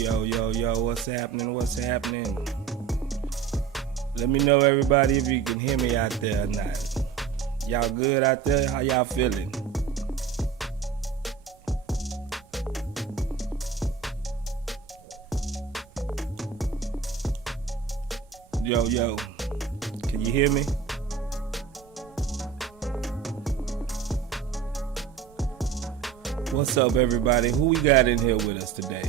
Yo, what's happening? Let me know, everybody, if you can hear me out there or not. Y'all good out there? How y'all feeling? Yo, can you hear me? What's up, everybody? Who we got in here with us today?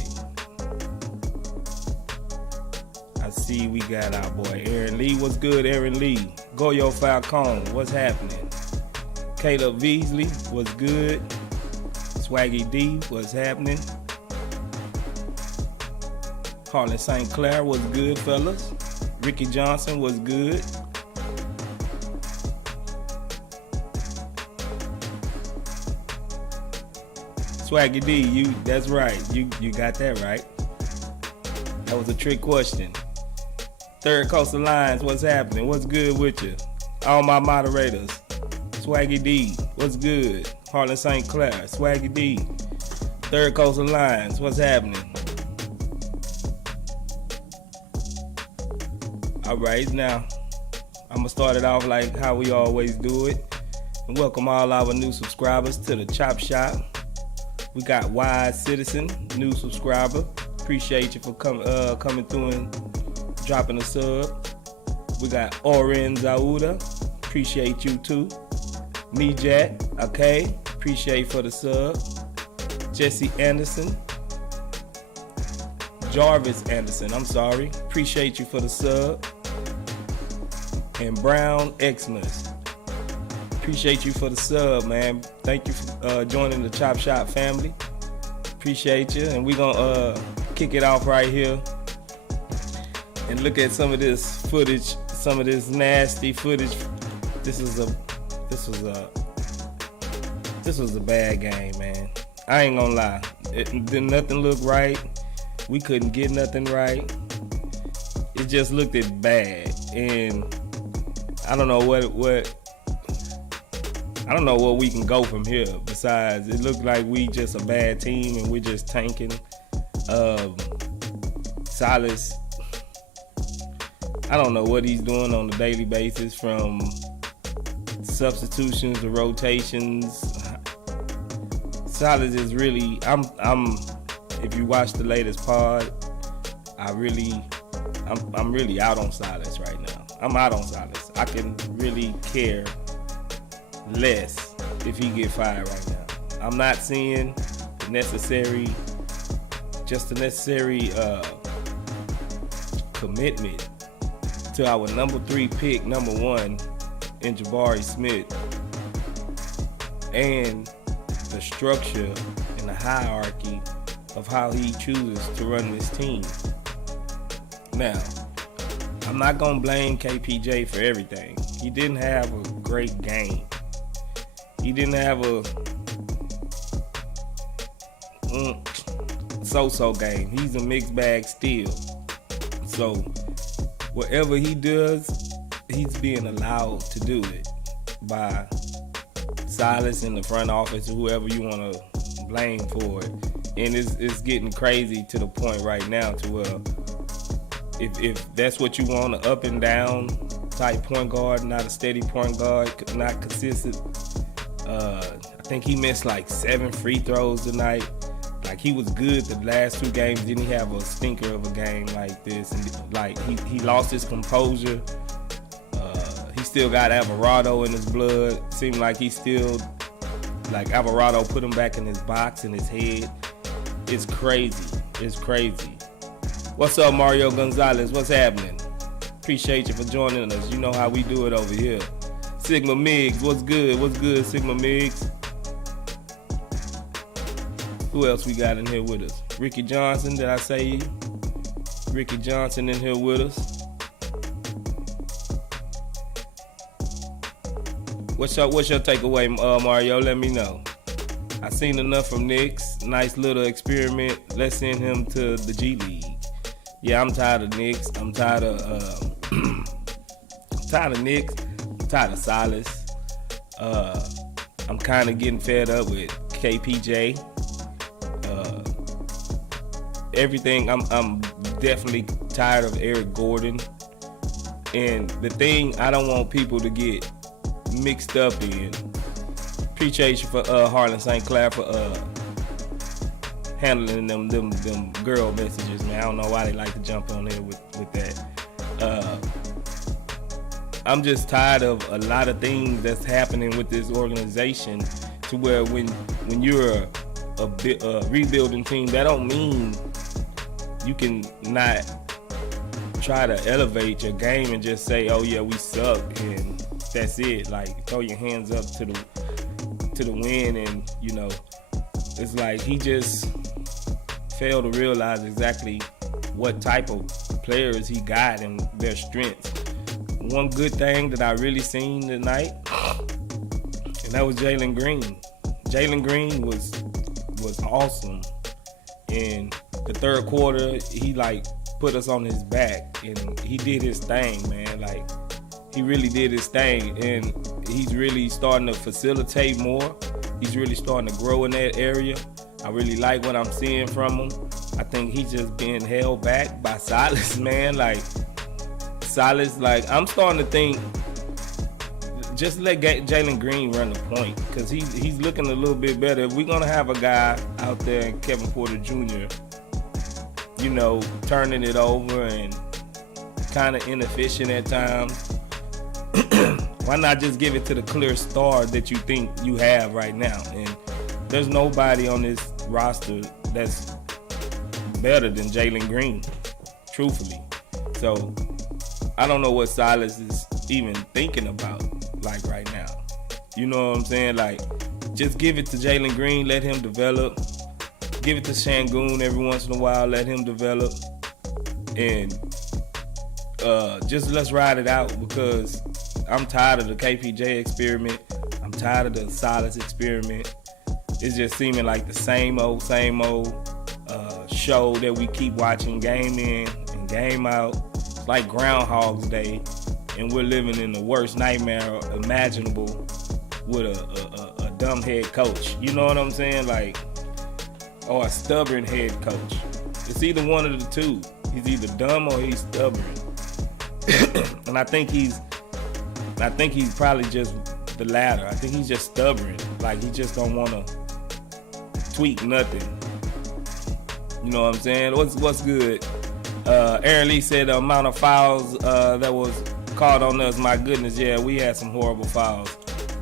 I see we got our boy Aaron Lee. What's good, Aaron Lee? Goyo Falcone, what's happening? Caleb Beasley, what's good? Swaggy D, what's happening? Harlan St. Clair, what's good, fellas? Ricky Johnson, what's good? Swaggy D, that's right. You got that right. That was a trick question. Third Coast Alliance, what's happening? What's good with you? All my moderators. Swaggy D, what's good? Harlan St. Clair, Swaggy D. Third Coast Alliance, what's happening? All right, now I'm gonna start it off like how we always do it, and welcome all our new subscribers to the Chop Shop. We got Wise Citizen, new subscriber. Appreciate you for coming through and dropping a sub. We got Oren Zauda. Appreciate you too. Nijat, okay. Appreciate for the sub. Jesse Anderson. Jarvis Anderson, I'm sorry. Appreciate you for the sub. And Brown Xmas. Appreciate you for the sub, man. Thank you for joining the Chop Shop family. Appreciate you. And we're gonna kick it off right here and look at some of this footage, some of this nasty footage. This was a bad game, man. I ain't gonna lie. Nothing looked right. We couldn't get nothing right. It just looked bad, and I don't know I don't know what we can go from here. Besides, it looked like we just a bad team and we're just tanking. Silas, I don't know what he's doing on a daily basis, from substitutions to rotations. Silas is really, if you watch the latest pod, I'm really out on Silas right now. I'm out on Silas. I can really care less if he get fired right now. I'm not seeing the necessary commitment to our number 3 pick, number 1 in Jabari Smith, and the structure and the hierarchy of how he chooses to run this team. Now, I'm not gonna blame KPJ for everything. He didn't have a great game. He didn't have a so-so game. He's a mixed bag still. So whatever he does, he's being allowed to do it by Silas in the front office or whoever you want to blame for it. And it's getting crazy to the point right now to where if that's what you want, an up and down type point guard, not a steady point guard, not consistent. I think he missed like 7 free throws tonight. Like, he was good the last 2 games. Didn't he have a stinker of a game like this? And like he lost his composure. He still got Alvarado in his blood. Seemed like he still, like, Alvarado put him back in his box, in his head. It's crazy. It's crazy. What's up, Mario Gonzalez? What's happening? Appreciate you for joining us. You know how we do it over here. Sigma Miggs, what's good? What's good, Sigma Miggs? Who else we got in here with us? Ricky Johnson, did I say you? Ricky Johnson in here with us. What's your takeaway, Mario? Let me know. I seen enough from Knicks. Nice little experiment. Let's send him to the G League. Yeah, I'm tired of Knicks. I'm tired of Knicks. I'm tired of Silas. I'm kind of getting fed up with KPJ. everything. I'm definitely tired of Eric Gordon. And the thing I don't want people to get mixed up in. Appreciate you for Harlan St. Clair for handling them girl messages, man. I don't know why they like to jump on there with that. I'm just tired of a lot of things that's happening with this organization, to where when you're a rebuilding team, that don't mean you can not try to elevate your game and just say, oh yeah, we suck and that's it. Like, throw your hands up to the wind. And you know, it's like he just failed to realize exactly what type of players he got and their strengths. One good thing that I really seen tonight, and that was Jalen Green. Jalen Green was awesome. In the third quarter, he like put us on his back and he did his thing, man. Like, he really did his thing, and he's really starting to facilitate more. He's really starting to grow in that area. I really like what I'm seeing from him. I think he's just being held back by Silas, man. Like, Silas, like, I'm starting to think, just let Jalen Green run the point, because he's looking a little bit better. If we're going to have a guy out there, Kevin Porter Jr., you know, turning it over and kind of inefficient at times, why not just give it to the clear star that you think you have right now? And there's nobody on this roster that's better than Jalen Green, truthfully. So I don't know what Silas is even thinking about, like, right now. You know what I'm saying? Like, just give it to Jalen Green, let him develop. Give it to Shangoon every once in a while, let him develop. And just let's ride it out, because I'm tired of the KPJ experiment. I'm tired of the Silas experiment. It's just seeming like the same old show that we keep watching game in and game out. It's like Groundhog's Day, and we're living in the worst nightmare imaginable with a dumb head coach. You know what I'm saying? Like, or a stubborn head coach. It's either one of the two. He's either dumb or he's stubborn. And I think he's probably just the latter. I think he's just stubborn. Like, he just don't want to tweak nothing. You know what I'm saying? What's good? Aaron Lee said the amount of fouls that was called on us, my goodness, yeah, we had some horrible fouls.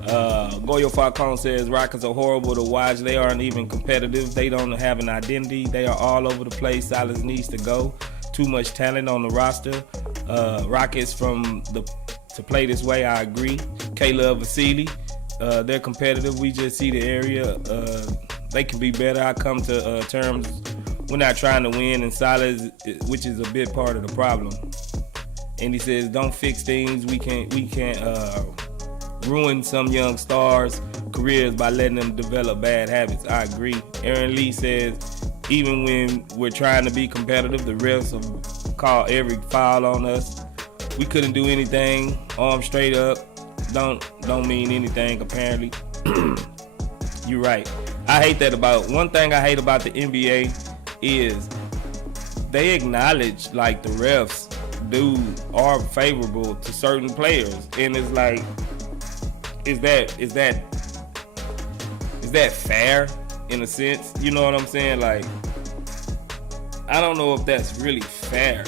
Goyo Falcone says Rockets are horrible to watch. They aren't even competitive. They don't have an identity. They are all over the place. Silas needs to go. Too much talent on the roster. Rockets to play this way, I agree. Caleb Vasily, they're competitive. We just see the area. They can be better. I come to terms. We're not trying to win, and Silas, which is a big part of the problem. And he says, don't fix things. We can't ruin some young stars' careers by letting them develop bad habits. I agree. Aaron Lee says, even when we're trying to be competitive, the refs have called every foul on us. We couldn't do anything. Arm straight up. Don't mean anything, apparently. You're right. One thing I hate about the NBA is they acknowledge, like, the refs are favorable to certain players, and it's like, is that fair in a sense? You know what I'm saying? Like, I don't know if that's really fair,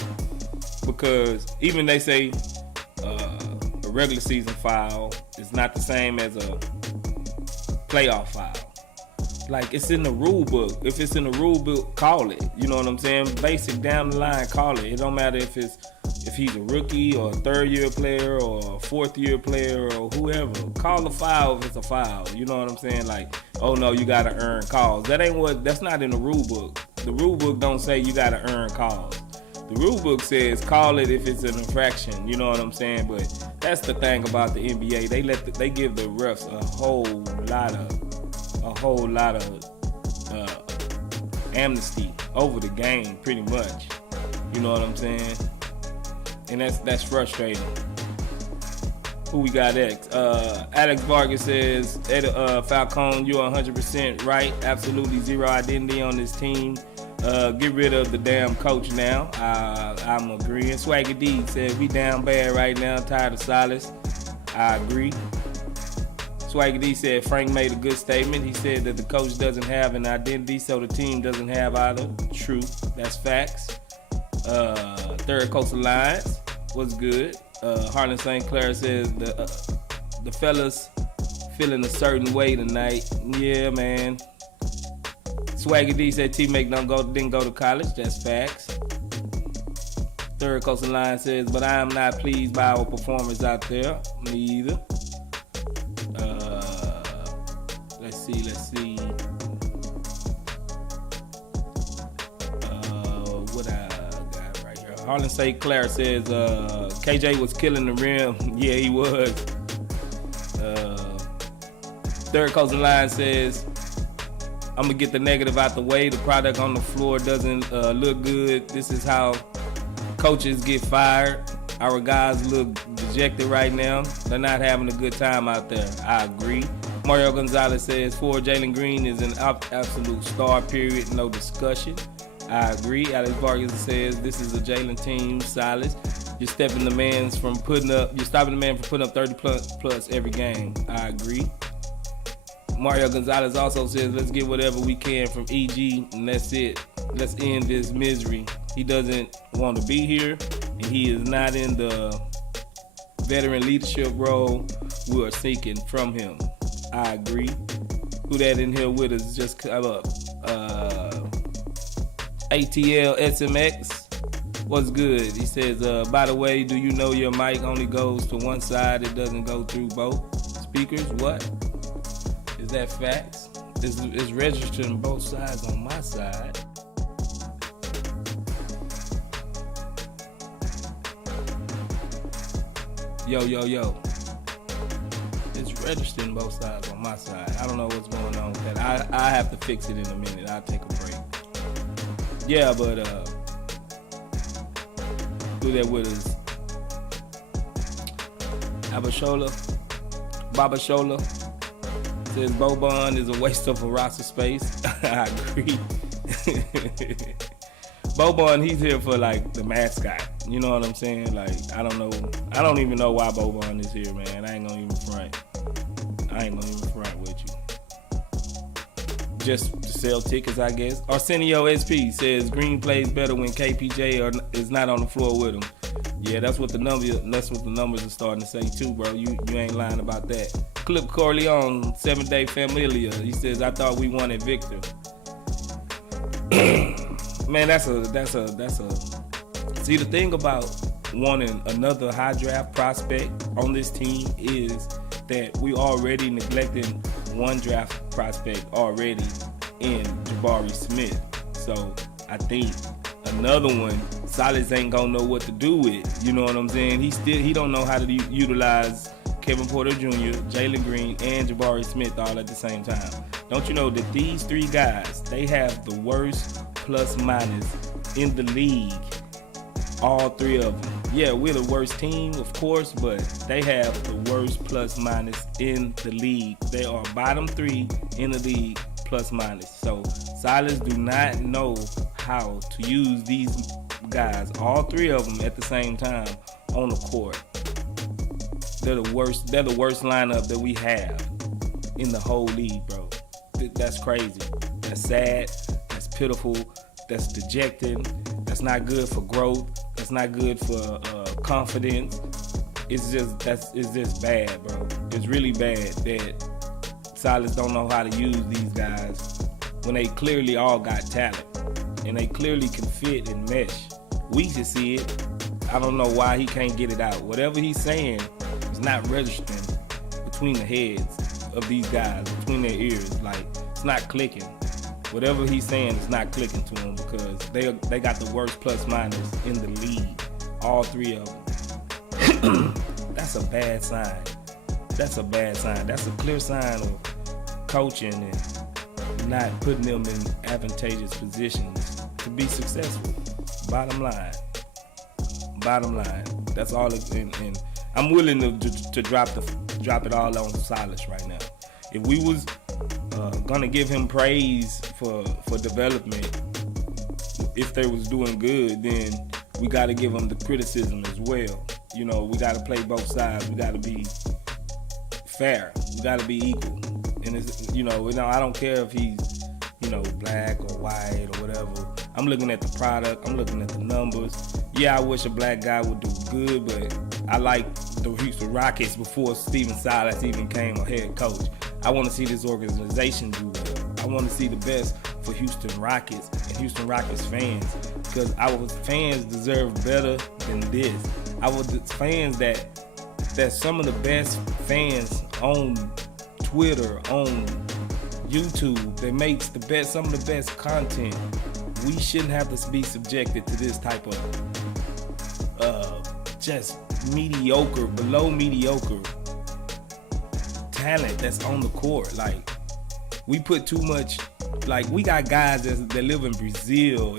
because even they say a regular season foul is not the same as a playoff foul. Like, it's in the rule book. If it's in the rule book, call it. You know what I'm saying? Basic down the line, call it. It don't matter if he's a rookie or a third-year player or a fourth-year player or whoever. Call the foul if it's a foul. You know what I'm saying? Like, oh no, you gotta earn calls. That's not in the rule book. The rule book don't say you gotta earn calls. The rule book says call it if it's an infraction. You know what I'm saying? But that's the thing about the NBA. They give the refs a whole lot of amnesty over the game, pretty much. You know what I'm saying? And that's frustrating. Who we got next? Alex Vargas says, Falcone, you're 100% right. Absolutely zero identity on this team. Get rid of the damn coach now. I'm agreeing. Swaggy D said we down bad right now. Tired of Silas. I agree. Swaggy D said Frank made a good statement. He said that the coach doesn't have an identity, so the team doesn't have either. True. That's facts. Third Coast Alliance was good. Harlan St. Clair says the fellas feeling a certain way tonight. Yeah, man. Swaggy D said T-Make didn't go to college. That's facts. Third Coast Alliance says, but I am not pleased by our performance out there. Me either. Let's see. What I got right here. Harlan St. Clair says KJ was killing the rim. Yeah, he was. Third Coast Alliance says, I'm gonna get the negative out the way. The product on the floor doesn't look good. This is how coaches get fired. Our guys look dejected right now. They're not having a good time out there. I agree. Mario Gonzalez says, Jalen Green is an absolute star, period. No discussion. I agree. Alex Vargas says, this is a Jalen team. Silas, you're stopping the man from putting up 30 plus every game. I agree. Mario Gonzalez also says, let's get whatever we can from EG, and that's it. Let's end this misery. He doesn't want to be here, and he is not in the veteran leadership role we are seeking from him. I agree. Who that in here with us just come up? ATL SMX, what's good? He says, by the way, do you know your mic only goes to one side? It doesn't go through both speakers? What? Is that facts? It's registering both sides on my side. Yo. It's registering both sides on my side. I don't know what's going on with that. I have to fix it in a minute. I'll take a break. Yeah, but do that with us. Baba Shola says Boban is a waste of a roster space. I agree. Boban, he's here for like the mascot. You know what I'm saying? Like, I don't even know why Boban is here, man. I ain't gonna even front with you. Just to sell tickets, I guess. Arsenio SP says Green plays better when KPJ is not on the floor with him. Yeah, that's what the numbers are starting to say too, bro. You ain't lying about that. Clip Corleone, 7 Day Familia. He says, I thought we wanted Victor. Man, that's a. See, the thing about wanting another high draft prospect on this team is that we already neglecting one draft prospect already in Jabari Smith. So I think another one, Silas ain't gonna know what to do with. You know what I'm saying? He don't know how to utilize Kevin Porter Jr., Jalen Green, and Jabari Smith all at the same time. Don't you know that these three guys, they have the worst plus minus in the league? All three of them. Yeah, we're the worst team, of course, but they have the worst plus minus in the league. They are bottom three in the league plus minus. So Silas do not know how to use these guys, all three of them at the same time on the court. They're the worst lineup that we have in the whole league, bro. That's crazy. That's sad. That's pitiful. That's dejecting. That's not good for growth. That's not good for confidence. It's just bad, bro. It's really bad that Silas don't know how to use these guys when they clearly all got talent and they clearly can fit and mesh. We can see it. I don't know why he can't get it out. Whatever he's saying is not registering between the heads of these guys, between their ears. Like, it's not clicking. Whatever he's saying is not clicking to him because they got the worst plus minus in the league. All three of them. That's a bad sign. That's a bad sign. That's a clear sign of coaching and not putting them in advantageous positions to be successful. Bottom line. That's all. And I'm willing to drop it all on Silas right now. If we was gonna give him praise for development, if they was doing good, then we got to give them the criticism as well. You know, we got to play both sides. We got to be fair. We got to be equal. And it's, I don't care if he's, black or white or whatever. I'm looking at the product. I'm looking at the numbers. Yeah, I wish a black guy would do good, but I like the Houston Rockets before Stephen Silas even became a head coach. I want to see this organization do well. I want to see the best for Houston Rockets and Houston Rockets fans, because our fans deserve better than this. Our fans that some of the best fans on Twitter, on YouTube, that makes some of the best content. We shouldn't have to be subjected to this type of just mediocre, below mediocre talent that's on the court. Like, we put too much. Like, we got guys that live in Brazil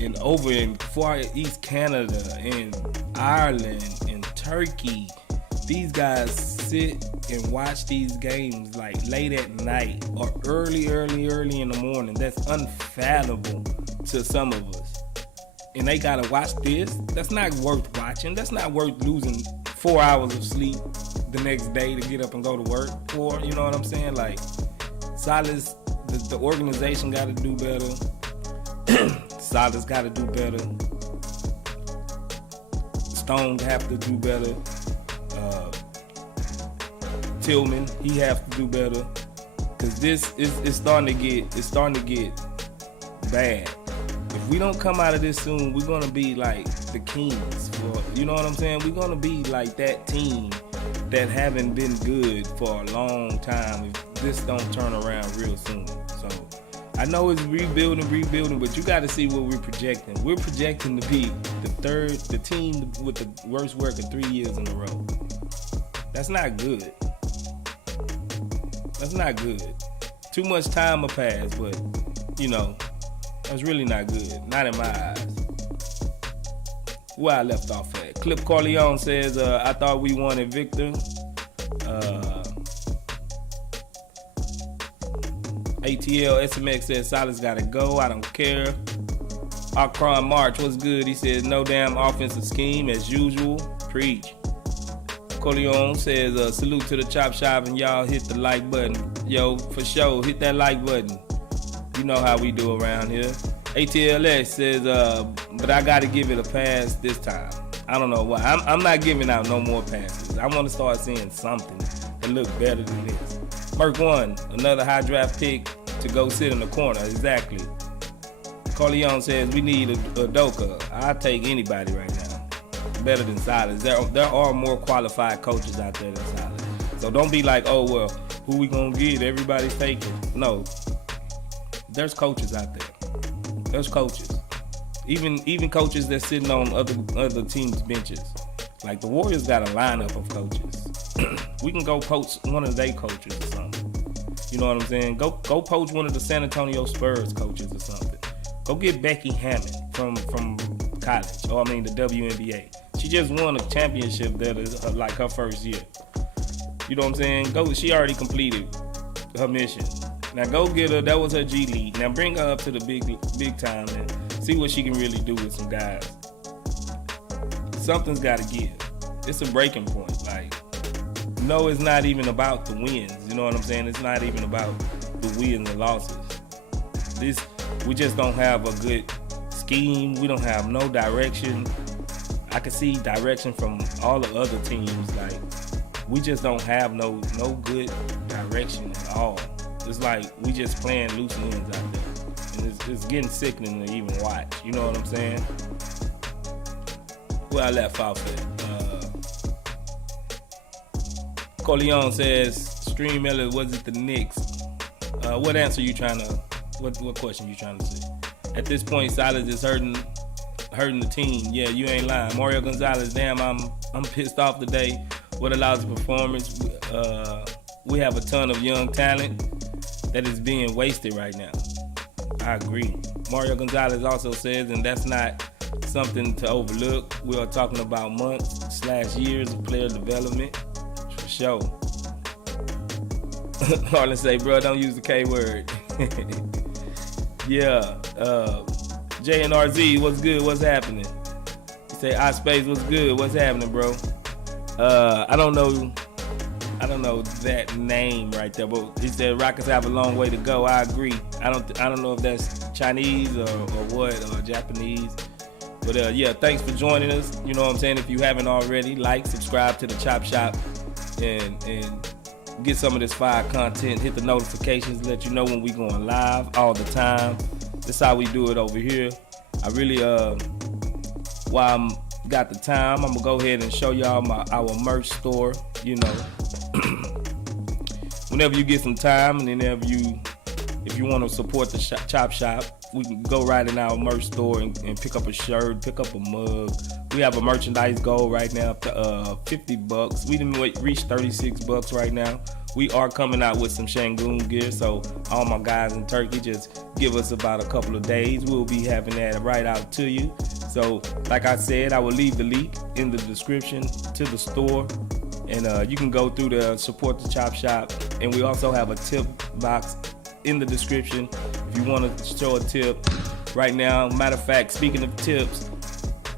and over in far East Canada and Ireland and Turkey. These guys sit and watch these games like late at night or early in the morning. That's unfathomable to some of us. And they gotta watch this. That's not worth watching. That's not worth losing 4 hours of sleep the next day to get up and go to work for. You know what I'm saying? Like, Silas, the organization gotta do better. Silas gotta do better. Stone have to do better. Tillman, he have to do better, because this is starting to get bad. If we don't come out of this soon, we're gonna be like the Kings. You know what I'm saying? We're gonna be like that team that haven't been good for a long time if this don't turn around real soon. So I know it's rebuilding, but you got to see what we're projecting. We're projecting to be the team with the worst record 3 years in a row. That's not good. That's not good. Too much time will pass, but, that's really not good. Not in my eyes. Where I left off at. Clip Corleone says, I thought we wanted Victor. ATL SMX says, Silas gotta go. I don't care. Akron March, what's good? He says, no damn offensive scheme as usual. Preach. Corleone says, salute to the chop shop, and y'all hit the like button. Yo, for sure, hit that like button. You know how we do around here. ATLS says, but I got to give it a pass this time. I don't know why. I'm not giving out no more passes. I want to start seeing something that look better than this. Merc 1, another high draft pick to go sit in the corner. Exactly. Corleone says, we need a Doka. I'll take anybody right now. Better than Silas. There are more qualified coaches out there than Silas. So don't be like, oh, well, who we going to get? Everybody's taking. No. There's coaches out there. There's coaches. Even coaches that's sitting on other teams' benches. Like, the Warriors got a lineup of coaches. We can go poach one of their coaches or something. You know what I'm saying? Go poach one of the San Antonio Spurs coaches or something. Go get Becky Hammond from college. The WNBA. She just won a championship that is like her first year. You know what I'm saying? She already completed her mission. Now go get her. That was her G League. Now bring her up to the big time and see what she can really do with some guys. Something's got to give. It's a breaking point. Like, no, it's not even about the wins. You know what I'm saying? It's not even about the wins and losses. We just don't have a good scheme. We don't have no direction. I can see direction from all the other teams. Like, we just don't have no good direction at all. It's like we just playing loose ends out there. And it's getting sickening to even watch. You know what I'm saying? Where I left off at. Corleone says, Stream Miller, was it the Knicks? What question you trying to say? At this point, Silas is hurting the team. Yeah, you ain't lying. Mario Gonzalez, damn, I'm pissed off today. What a lousy performance. We have a ton of young talent that is being wasted right now. I agree. Mario Gonzalez also says, and that's not something to overlook, we are talking about months/years of player development. For sure. Harlan say, bro, don't use the K word. Yeah. JNRZ, what's good? What's happening? He say iSpace, what's good? What's happening, bro? I don't know that name right there, but he said Rockets have a long way to go. I agree. I don't know if that's Chinese or what, or Japanese. But yeah, thanks for joining us. You know what I'm saying? If you haven't already, like, subscribe to the Chop Shop, and get some of this fire content. Hit the notifications, let you know when we going live all the time. That's how we do it over here. I really, while I'm got the time, I'm gonna go ahead and show y'all our merch store. You know, whenever you get some time, and then if you want to support the Chop Shop, we can go right in our merch store and pick up a shirt, pick up a mug. We have a merchandise goal right now to $50. We didn't reach $36 right now. We are coming out with some Shangoon gear, so all my guys in Turkey, just give us about a couple of days. We'll be having that right out to you. So, like I said, I will leave the link in the description to the store, and you can go through to support the Chop Shop. And we also have a tip box in the description if you want to show a tip right now. Matter of fact, speaking of tips,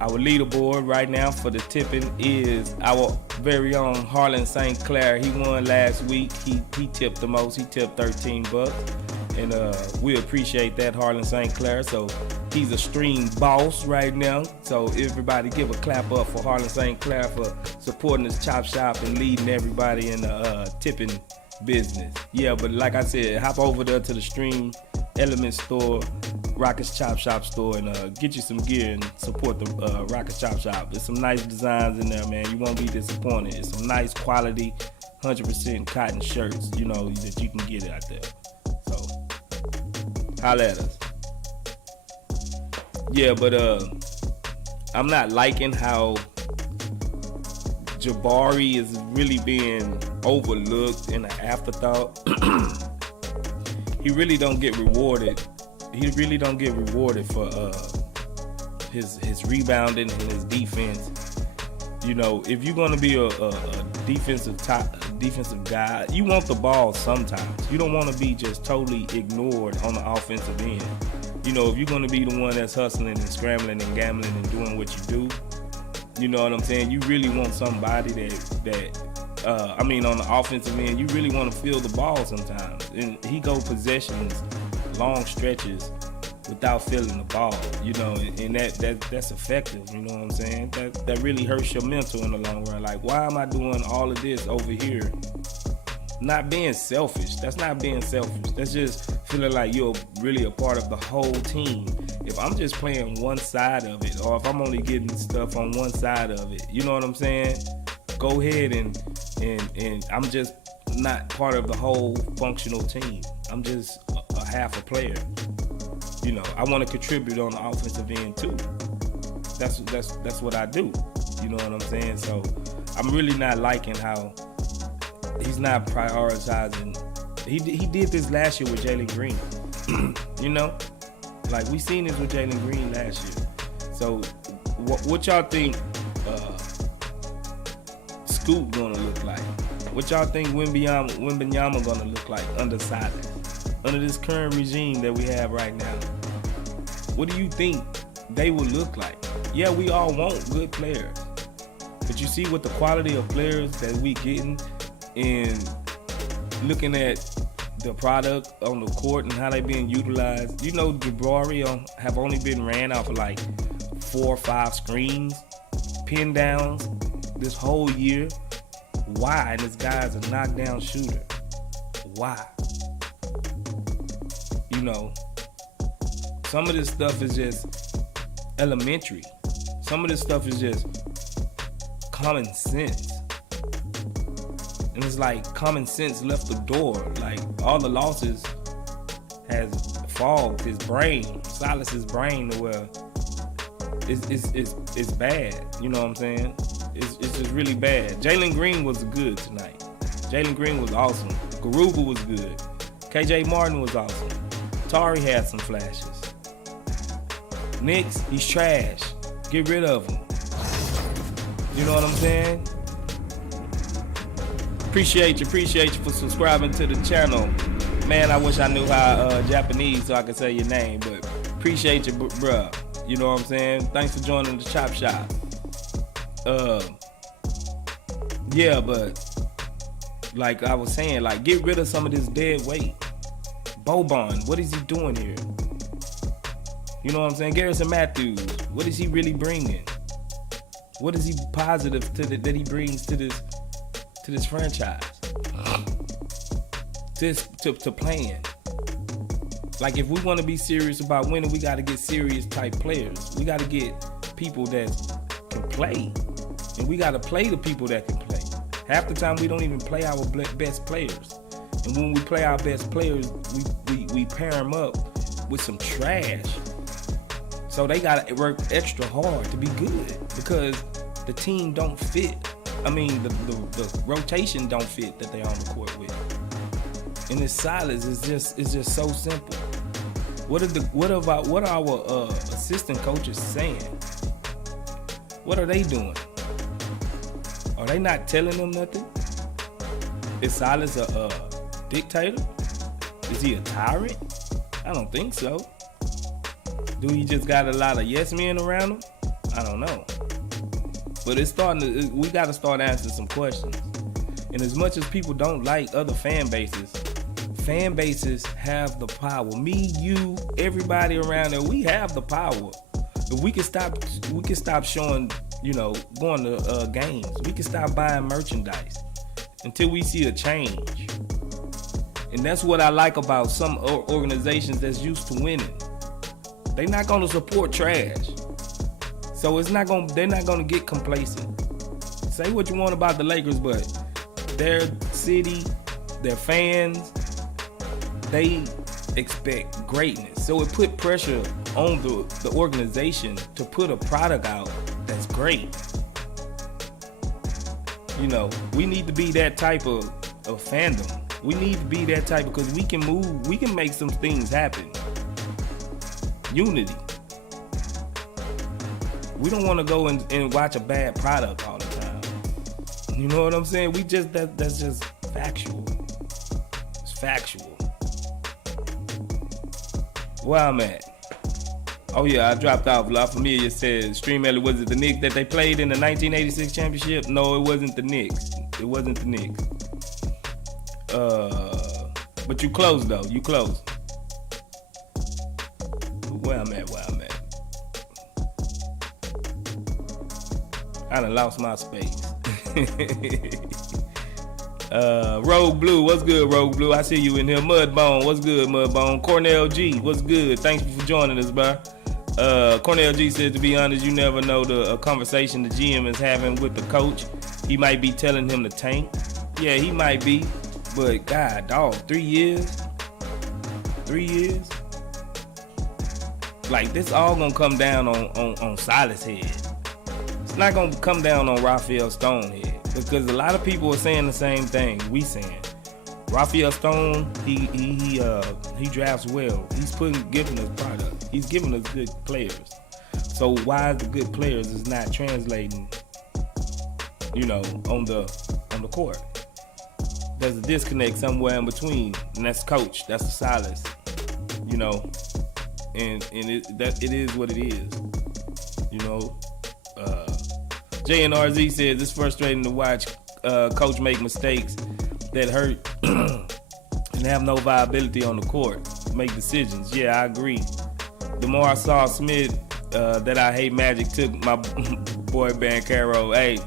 our leaderboard right now for the tipping is our very own Harlan St. Clair. He won last week. He tipped the most. He tipped $13, and we appreciate that, Harlan St. Clair. So he's a stream boss right now. So everybody give a clap up for Harlan St. Clair for supporting this Chop Shop and leading everybody in the tipping business. Yeah, but like I said, hop over there to the Stream Element store, Rockets Chop Shop store, and get you some gear and support the Rockets Chop Shop. There's some nice designs in there, man. You won't be disappointed. It's some nice quality 100% cotton shirts, you know, that you can get out there. So holla at us. Yeah, but I'm not liking how Jabari is really being overlooked in an afterthought. He really don't get rewarded. He really don't get rewarded for his rebounding and his defense. You know, if you're gonna be a defensive guy, you want the ball sometimes. You don't want to be just totally ignored on the offensive end. You know, if you're gonna be the one that's hustling and scrambling and gambling and doing what you do, you know what I'm saying? You really want somebody that on the offensive end, you really want to feel the ball sometimes. And he go possessions, long stretches, without feeling the ball, you know, and that's effective, you know what I'm saying? That really hurts your mental in the long run. Like, why am I doing all of this over here? Not being selfish. That's not being selfish. That's just feeling like you're really a part of the whole team. If I'm just playing one side of it, or if I'm only getting stuff on one side of it, you know what I'm saying? Go ahead and I'm just not part of the whole functional team. I'm just a half a player. You know, I want to contribute on the offensive end too. That's what I do. You know what I'm saying? So I'm really not liking how he's not prioritizing. He did this last year with Jalen Green. You know, like we seen this with Jalen Green last year. So what y'all think Scoot gonna look like? What y'all think Wembanyama gonna look like under this current regime that we have right now? What do you think they will look like? Yeah, we all want good players, but you see what the quality of players that we getting, and looking at the product on the court and how they being utilized. You know, Jabari have only been ran off of like 4 or 5 screens, pin downs this whole year. Why? And this guy's a knockdown shooter. Why? You know, some of this stuff is just elementary. Some of this stuff is just common sense. And it's like common sense left the door. Like all the losses has fogged his brain, silenced his brain to where it's bad. You know what I'm saying? It's just really bad. Jalen Green was good tonight. Jalen Green was awesome. Garuba was good. KJ Martin was awesome. Tari had some flashes. Knicks, he's trash. Get rid of him. You know what I'm saying? Appreciate you for subscribing to the channel. Man, I wish I knew how Japanese so I could say your name, but Appreciate you, bruh. You know what I'm saying? Thanks for joining the Chop Shop. Yeah, but like I was saying, like get rid of some of this dead weight. Boban, what is he doing here? You know what I'm saying? Garrison Matthews, what is he really bringing? What is he positive that he brings to this franchise? To playing. Like if we want to be serious about winning, we got to get serious type players. We got to get people that can play, and we got to play the people that can play. Half the time we don't even play our best players, and when we play our best players, we pair them up with some trash. So they got to work extra hard to be good because the team don't fit. I mean, the rotation don't fit that they on the court with. And this Silas is just so simple. What are our assistant coaches saying? What are they doing? Are they not telling them nothing? Is Silas a dictator? Is he a tyrant? I don't think so. Do he just got a lot of yes men around him? I don't know. But we got to start answering some questions. And as much as people don't like other fan bases have the power. Me, you, everybody around there, we have the power. If we can stop showing, going to games. We can stop buying merchandise until we see a change. And that's what I like about some organizations that's used to winning. They're not going to support trash. So they're not going to get complacent. Say what you want about the Lakers, but their city, their fans, they expect greatness. So it put pressure on the organization to put a product out that's great. We need to be that type of fandom. We need to be that type because we can make some things happen. Unity. We don't want to go and watch a bad product all the time. You know what I'm saying? That's just factual. It's factual. Where I'm at. Oh yeah, I dropped off. La Familia says, Stream Ellie, was it the Knicks that they played in the 1986 championship? No, it wasn't the Knicks. It wasn't the Knicks. But you close though. You close. Where I'm at. I done lost my space. Rogue Blue, what's good, Rogue Blue? I see you in here. Mudbone, what's good, Mudbone? Cornell G, what's good? Thanks for joining us, bro. Cornell G said, to be honest, you never know the conversation the GM is having with the coach. He might be telling him to tank. Yeah, he might be. But God, dog, 3 years? 3 years? Like, this all gonna come down on Silas' head. It's not gonna come down on Raphael Stone head. Because a lot of people are saying the same thing we saying. Raphael Stone, he drafts well. He's giving us product. He's giving us good players. So why is the good players is not translating, on the court? There's a disconnect somewhere in between, and that's coach. That's the Silas, and it is what it is, JNRZ says it's frustrating to watch coach make mistakes that hurt and have no viability on the court. Make decisions. Yeah, I agree. The more I saw Smith that I hate Magic took my boy Banchero. Hey,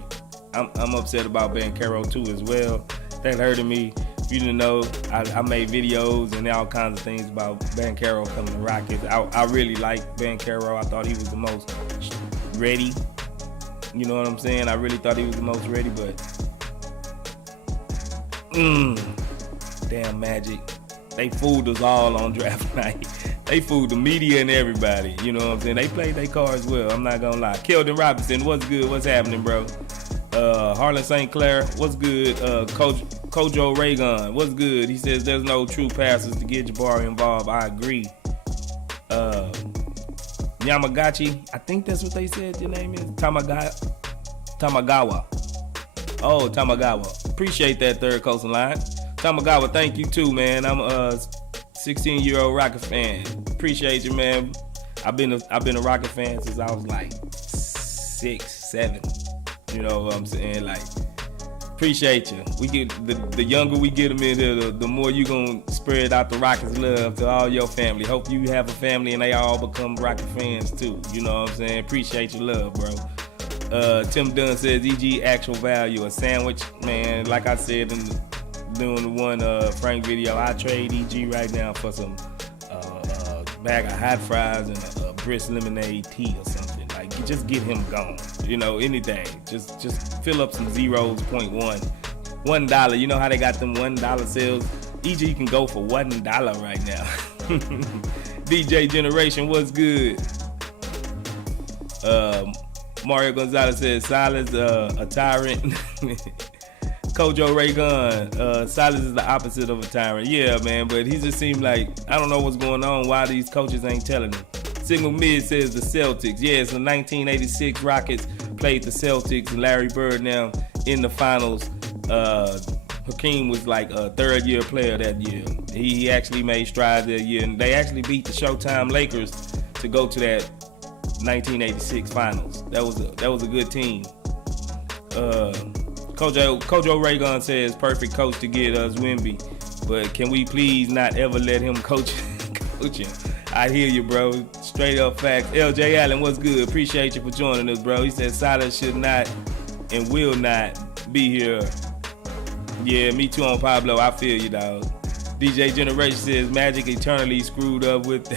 I'm upset about Banchero too as well. That hurted me. If you didn't know, I made videos and all kinds of things about Banchero coming to Rockets. I really liked Banchero. I thought he was the most ready. You know what I'm saying? I really thought he was the most ready, but damn Magic. They fooled us all on draft night. They fooled the media and everybody. You know what I'm saying? They played their cards well. I'm not gonna lie. Keldon Robinson, what's good? What's happening, bro? Harlan St. Clair, what's good? Kojo Raygun, what's good? He says there's no true passes to get Jabari involved. I agree. Yamagachi, I think that's what they said your name is. Tamagawa. Oh, Tamagawa. Appreciate that, Third Coast Line. Tamagawa, thank you too, man. I'm a 16-year-old Rocket fan. Appreciate you, man. I've been a Rocket fan since I was like 6, 7. You know what I'm saying? Like, appreciate you. We get the younger we get them in here, the more you gonna spread out the Rockets love to all your family. Hope you have a family and they all become Rocket fans too. You know what I'm saying? Appreciate your love, bro. Tim Dunn says EG actual value, a sandwich, man. Like I said doing the one Frank video, I trade EG right now for some bag of hot fries and a brisk lemonade tea or something. Like, just get him gone. You know, anything. Just fill up some zeros, $1. You know how they got them $1 sales? EG can go for $1 right now. DJ Generation, what's good? Mario Gonzalez says Silas a tyrant. Kojo Ray Gunn, Silas is the opposite of a tyrant. Yeah, man, but he just seemed like, I don't know what's going on, why these coaches ain't telling him. Signal Mid says the Celtics. Yes, the 1986 Rockets played the Celtics and Larry Bird now in the finals. Hakeem was like a third-year player that year. He actually made strides that year, and they actually beat the Showtime Lakers to go to that 1986 finals. That was a good team. Kojo Raygun says perfect coach to get us Wemby, but can we please not ever let him coach him? I hear you, bro. Straight up facts. LJ Allen, what's good? Appreciate you for joining us, bro. He said Silas should not and will not be here. Yeah, me too on Pablo. I feel you, dog. DJ Generation says Magic eternally screwed up with.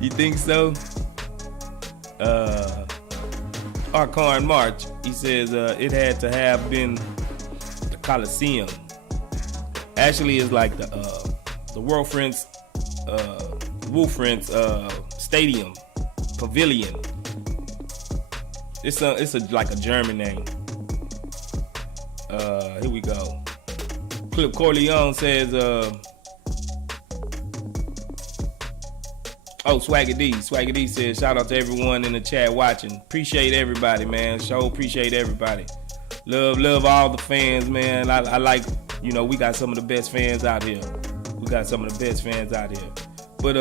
You think so? Arcarn March, he says it had to have been the Coliseum. Actually, it's like the Wolf Friends Stadium Pavilion. It's like a German name. Here we go. Clip Corleone says Swagger D says, shout out to everyone in the chat watching. Appreciate everybody, man. Appreciate everybody. Love all the fans, man. I like, you know, we got some of the best fans out here. But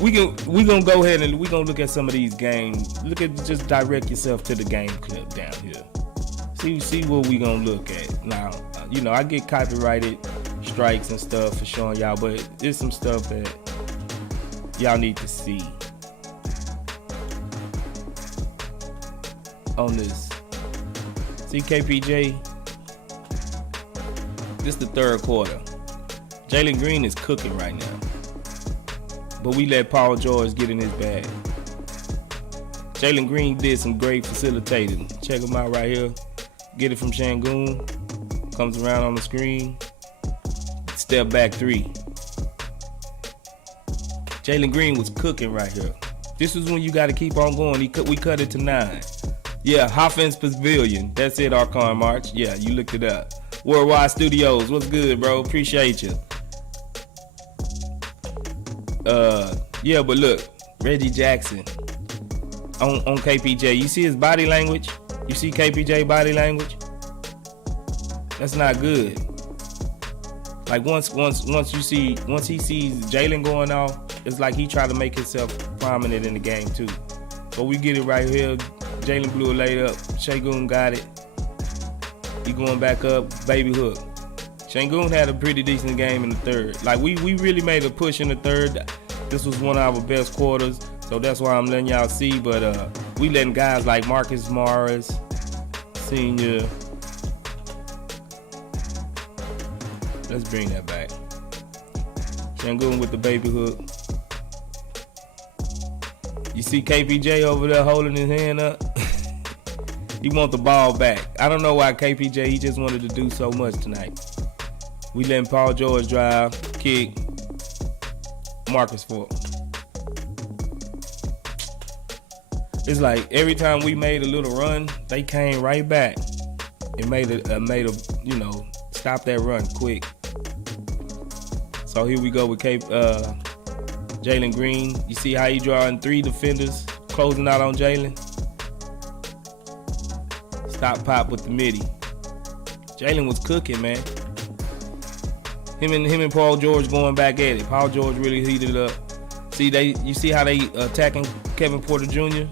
we gonna go ahead and we gonna look at some of these games. Just direct yourself to the game clip down here. See what we gonna look at. Now, you know, I get copyrighted strikes and stuff for showing y'all, but there's some stuff that y'all need to see on this. See KPJ? This the third quarter. Jalen Green is cooking right now. But we let Paul George get in his bag. Jalen Green did some great facilitating. Check him out right here. Get it from Şengün. Comes around on the screen. Step back three. Jalen Green was cooking right here. This is when you got to keep on going. We cut it to 9. Yeah, Hoffman's Pavilion. That's it, Archon March. Yeah, you looked it up. Worldwide Studios. What's good, bro? Appreciate you. Yeah, but look, Reggie Jackson on KPJ. You see his body language? You see KPJ body language? That's not good. Like once he sees Jalen going off, it's like he tried to make himself prominent in the game too. So we get it right here. Jalen blew a layup. Şengün got it. He going back up. Baby hook. Şengün had a pretty decent game in the third. Like we really made a push in the third. This was one of our best quarters. So that's why I'm letting y'all see. But we letting guys like Marcus Morris, Senior. Let's bring that back. Şengün with the baby hook. You see KPJ over there holding his hand up? He want the ball back. I don't know why KPJ, he just wanted to do so much tonight. We letting Paul George drive, kick, Marcus for. It's like every time we made a little run, they came right back and made a you know, stop that run quick. So here we go with Jalen Green. You see how he drawing 3 defenders, closing out on Jalen. Stop pop with the midi. Jalen was cooking, man. Him and Paul George going back at it. Paul George really heated up. You see how they attacking Kevin Porter Jr.?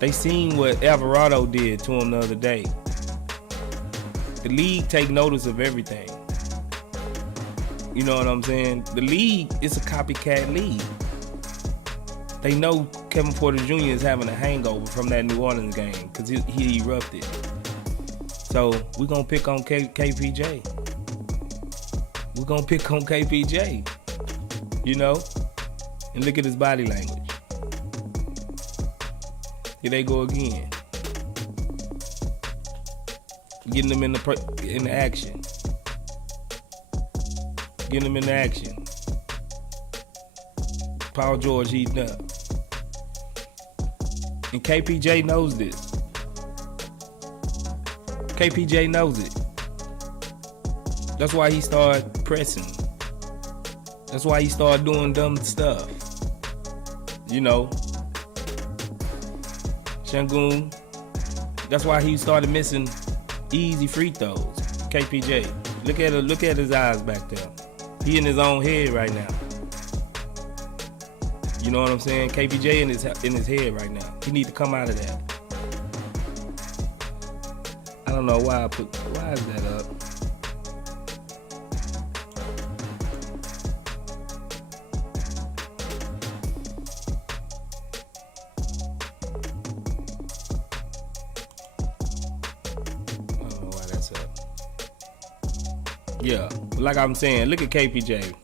They seen what Alvarado did to him the other day. The league take notice of everything. You know what I'm saying? The league is a copycat league. They know Kevin Porter Jr. is having a hangover from that New Orleans game because he erupted. So we're going to pick on KPJ. We're going to pick on KPJ. You know? And look at his body language. Here they go again. Getting them in the action. Getting them in the action. Paul George heating up. And KPJ knows this. KPJ knows it. That's why he started pressing. That's why he started doing dumb stuff. You know. Şengün. That's why he started missing easy free throws. KPJ. Look at his eyes back there. He in his own head right now. You know what I'm saying? KPJ in his head right now. He need to come out of that. I don't know why is that up? I don't know why that's up. Yeah, like I'm saying, look at KPJ.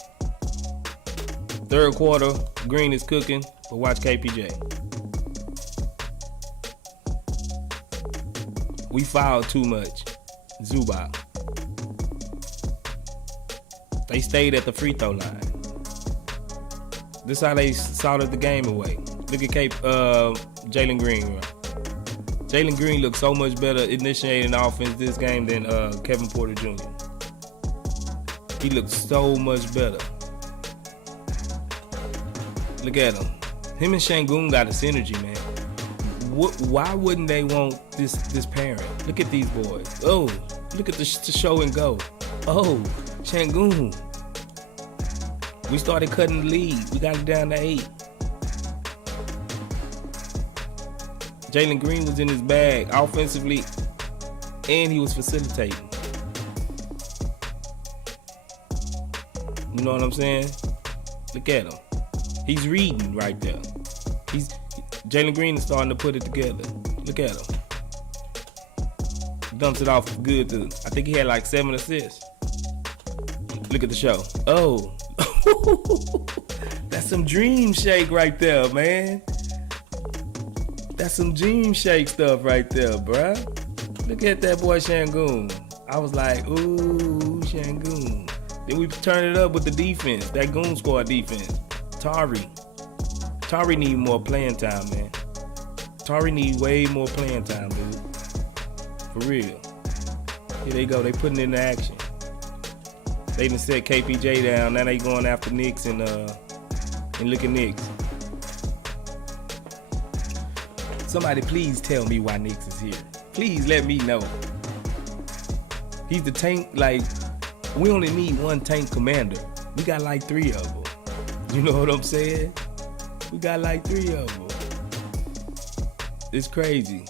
Third quarter, Green is cooking, but watch KPJ. We fouled too much. Zubac. They stayed at the free throw line. This is how they salted the game away. Look at Jalen Green. Jalen Green looks so much better initiating offense this game than Kevin Porter Jr. He looks so much better. Look at him. Him and Şengün got a synergy, man. Why wouldn't they want this pairing? Look at these boys. Oh, look at the show and go. Oh, Şengün. We started cutting the lead. We got it down to 8. Jalen Green was in his bag offensively, and he was facilitating. You know what I'm saying? Look at him. He's reading right there. Jalen Green is starting to put it together. Look at him. Dumps it off good. I think he had like 7 assists. Look at the show. Oh. That's some dream shake right there, man. That's some dream shake stuff right there, bruh. Look at that boy Şengün. I was like, ooh, Şengün. Then we turned it up with the defense, that Goon Squad defense. Tari need more playing time, man. Tari need way more playing time, dude. For real. Here they go. They putting it in action. They done set KPJ down. Now they going after Knicks and look at Knicks. Somebody please tell me why Knicks is here. Please let me know. He's the tank. Like, we only need one tank commander. We got like 3 of them. You know what I'm saying? We got like 3 of them. It's crazy.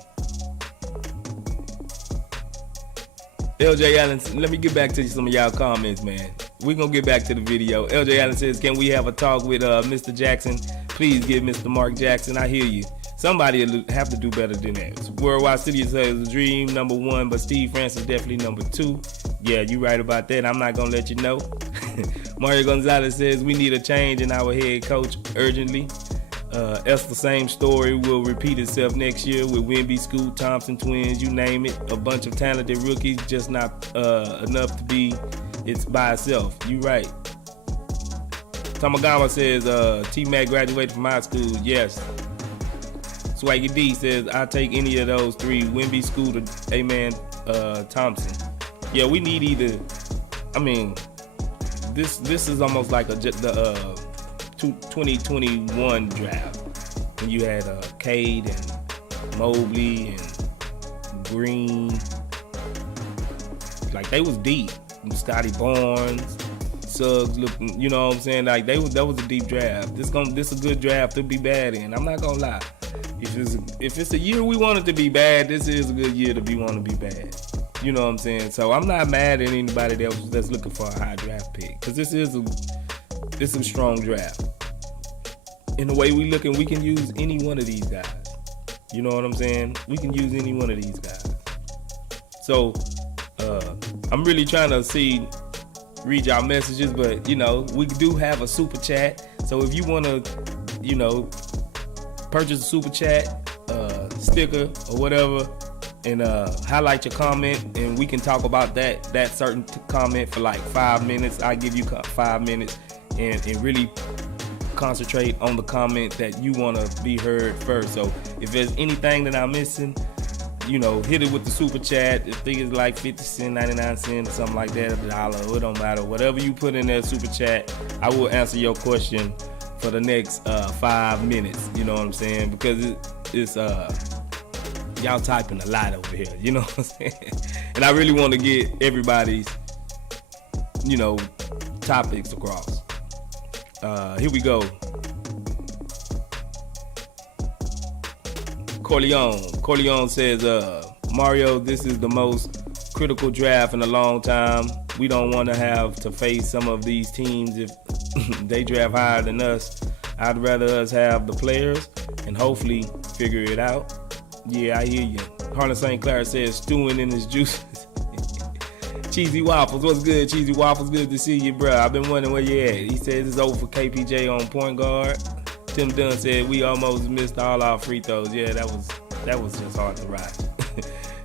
LJ Allen, let me get back to some of y'all comments, man. We're going to get back to the video. LJ Allen says, can we have a talk with Mr. Jackson? Please give Mr. Mark Jackson. I hear you. Somebody will have to do better than that. Worldwide City says a dream, #1, but Steve Francis definitely #2. Yeah, you right about that. I'm not going to let you know. Mario Gonzalez says, we need a change in our head coach urgently. That's the same story will repeat itself next year with Wemby, Scoot, Thompson twins, you name it. A bunch of talented rookies, just not enough to be it's by itself. You right. Tamagama says, T-Mac graduated from high school. Yes. Swaggy D says, I'll take any of those 3. Wemby, Scoot, or A-Man Thompson. Yeah, we need either. I mean, this is almost like the 2021 draft when you had Cade and Mobley and Green. Like, they was deep. Scotty Barnes, Suggs looking, you know what I'm saying? Like that was a deep draft. This a good draft to be bad in. I'm not gonna lie. If it's a year we want it to be bad, this is a good year to want to be bad. You know what I'm saying? So I'm not mad at anybody that's looking for a high draft pick, because this is a strong draft. In the way we looking, we can use any one of these guys. You know what I'm saying? We can use any one of these guys. So I'm really trying to read y'all messages, but we do have a super chat. So if you want to, purchase a super chat sticker or whatever, and highlight your comment, and we can talk about that certain comment for like 5 minutes. I give you 5 minutes and really concentrate on the comment that you want to be heard first. So if there's anything that I'm missing, hit it with the super chat. I think it's like 50 cents, 99 cents, or something like that, $1. It don't matter. Whatever you put in that super chat, I will answer your question for the next 5 minutes. You know what I'm saying? Because it's y'all typing a lot over here. You know what I'm saying? And I really want to get everybody's, topics across. Here we go. Corleone says, Mario, this is the most critical draft in a long time. We don't want to have to face some of these teams if they draft higher than us. I'd rather us have the players and hopefully figure it out. Yeah, I hear you. Harlan St. Clair says, stewing in his juices. Cheesy Waffles, what's good, Cheesy Waffles? Good to see you, bro. I've been wondering where you at. He says it's over for KPJ on point guard. Tim Dunn said we almost missed all our free throws. Yeah, that was just hard to ride.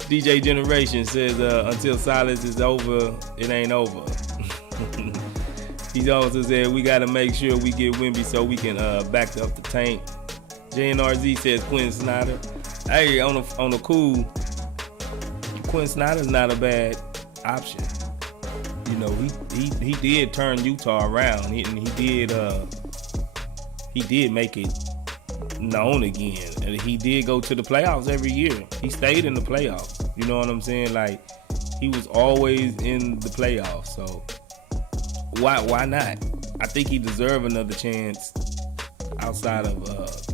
DJ Generation says until Silas is over, it ain't over. He also said we got to make sure we get Wemby so we can back up the tank. JNRZ says Quinn Snyder. Hey, on the cool, Quinn Snyder's not a bad option. He did turn Utah around. He did make it known again. And he did go to the playoffs every year. He stayed in the playoffs. You know what I'm saying? Like, he was always in the playoffs. So why not? I think he deserved another chance outside of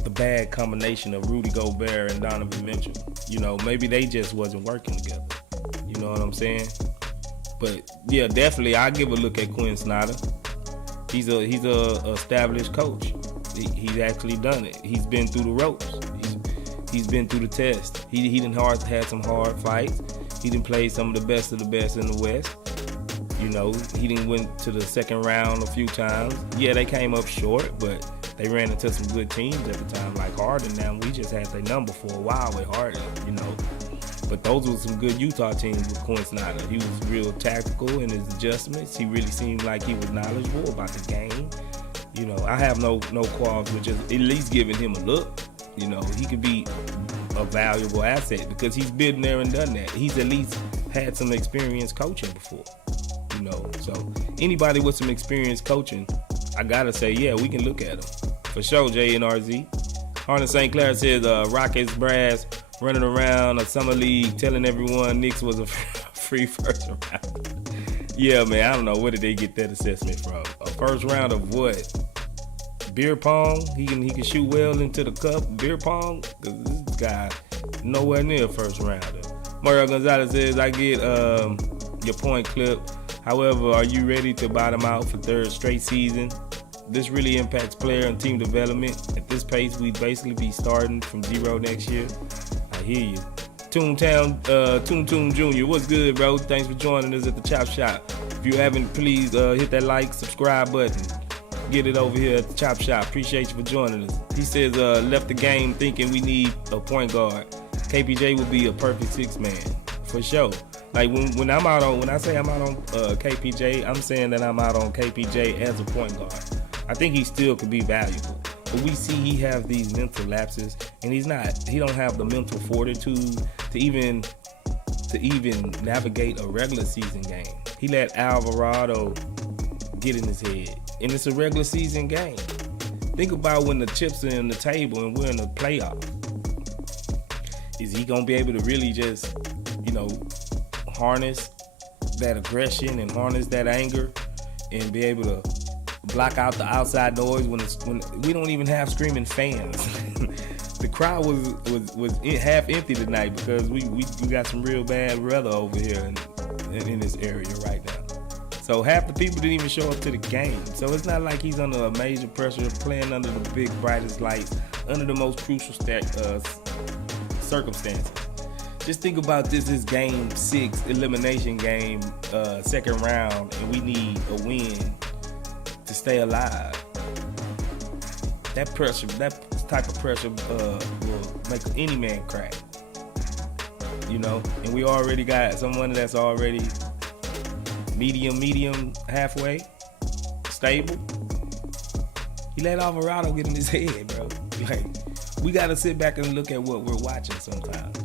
the bad combination of Rudy Gobert and Donovan Mitchell. Maybe they just wasn't working together. You know what I'm saying? But yeah, definitely I give a look at Quinn Snyder. He's a established coach. He's actually done it. He's been through the ropes. He's been through the test. He done had some hard fights. He done played some of the best in the West. He done went to the second round a few times. Yeah, they came up short, but they ran into some good teams at the time, like Harden. Now we just had their number for a while with Harden, But those were some good Utah teams with Quinn Snyder. He was real tactical in his adjustments. He really seemed like he was knowledgeable about the game. I have no qualms with just at least giving him a look. He could be a valuable asset because he's been there and done that. He's at least had some experience coaching before. So anybody with some experience coaching, I gotta say, yeah, we can look at him. For sure, JNRZ. Harlan St. Clair says Rockets brass running around a summer league telling everyone Knicks was a free first round. Yeah, man, I don't know. Where did they get that assessment from? A first round of what? Beer pong? He can shoot well into the cup. Beer pong? Because this guy nowhere near first rounder. Mario Gonzalez says, I get your point, Clip. However, are you ready to bottom out for third straight season? This really impacts player and team development. At this pace, we'd basically be starting from zero next year. I hear you. Toontown Toon Jr., what's good, bro? Thanks for joining us at the Chop Shop. If you haven't, please hit that like, subscribe button. Get it over here at the Chop Shop. Appreciate you for joining us. He says, left the game thinking we need a point guard. KPJ would be a perfect six man, for sure. Like when I say I'm out on KPJ, I'm saying that I'm out on KPJ as a point guard. I think he still could be valuable. But we see he have these mental lapses, and he don't have the mental fortitude to even navigate a regular season game. He let Alvarado get in his head, and it's a regular season game. Think about when the chips are on the table and we're in the playoffs. Is he gonna be able to really just, harness that aggression and harness that anger and be able to block out the outside noise when we don't even have screaming fans. The crowd was half empty tonight because we got some real bad weather over here in this area right now. So half the people didn't even show up to the game. So it's not like he's under a major pressure, playing under the big brightest lights, under the most crucial circumstances. Just think about this is game 6, elimination game, second round, and we need a win to stay alive. That pressure, that type of pressure will make any man crack. You know, and we already got someone that's already medium, halfway, stable. He let Alvarado get in his head, bro. Like, we gotta sit back and look at what we're watching sometimes.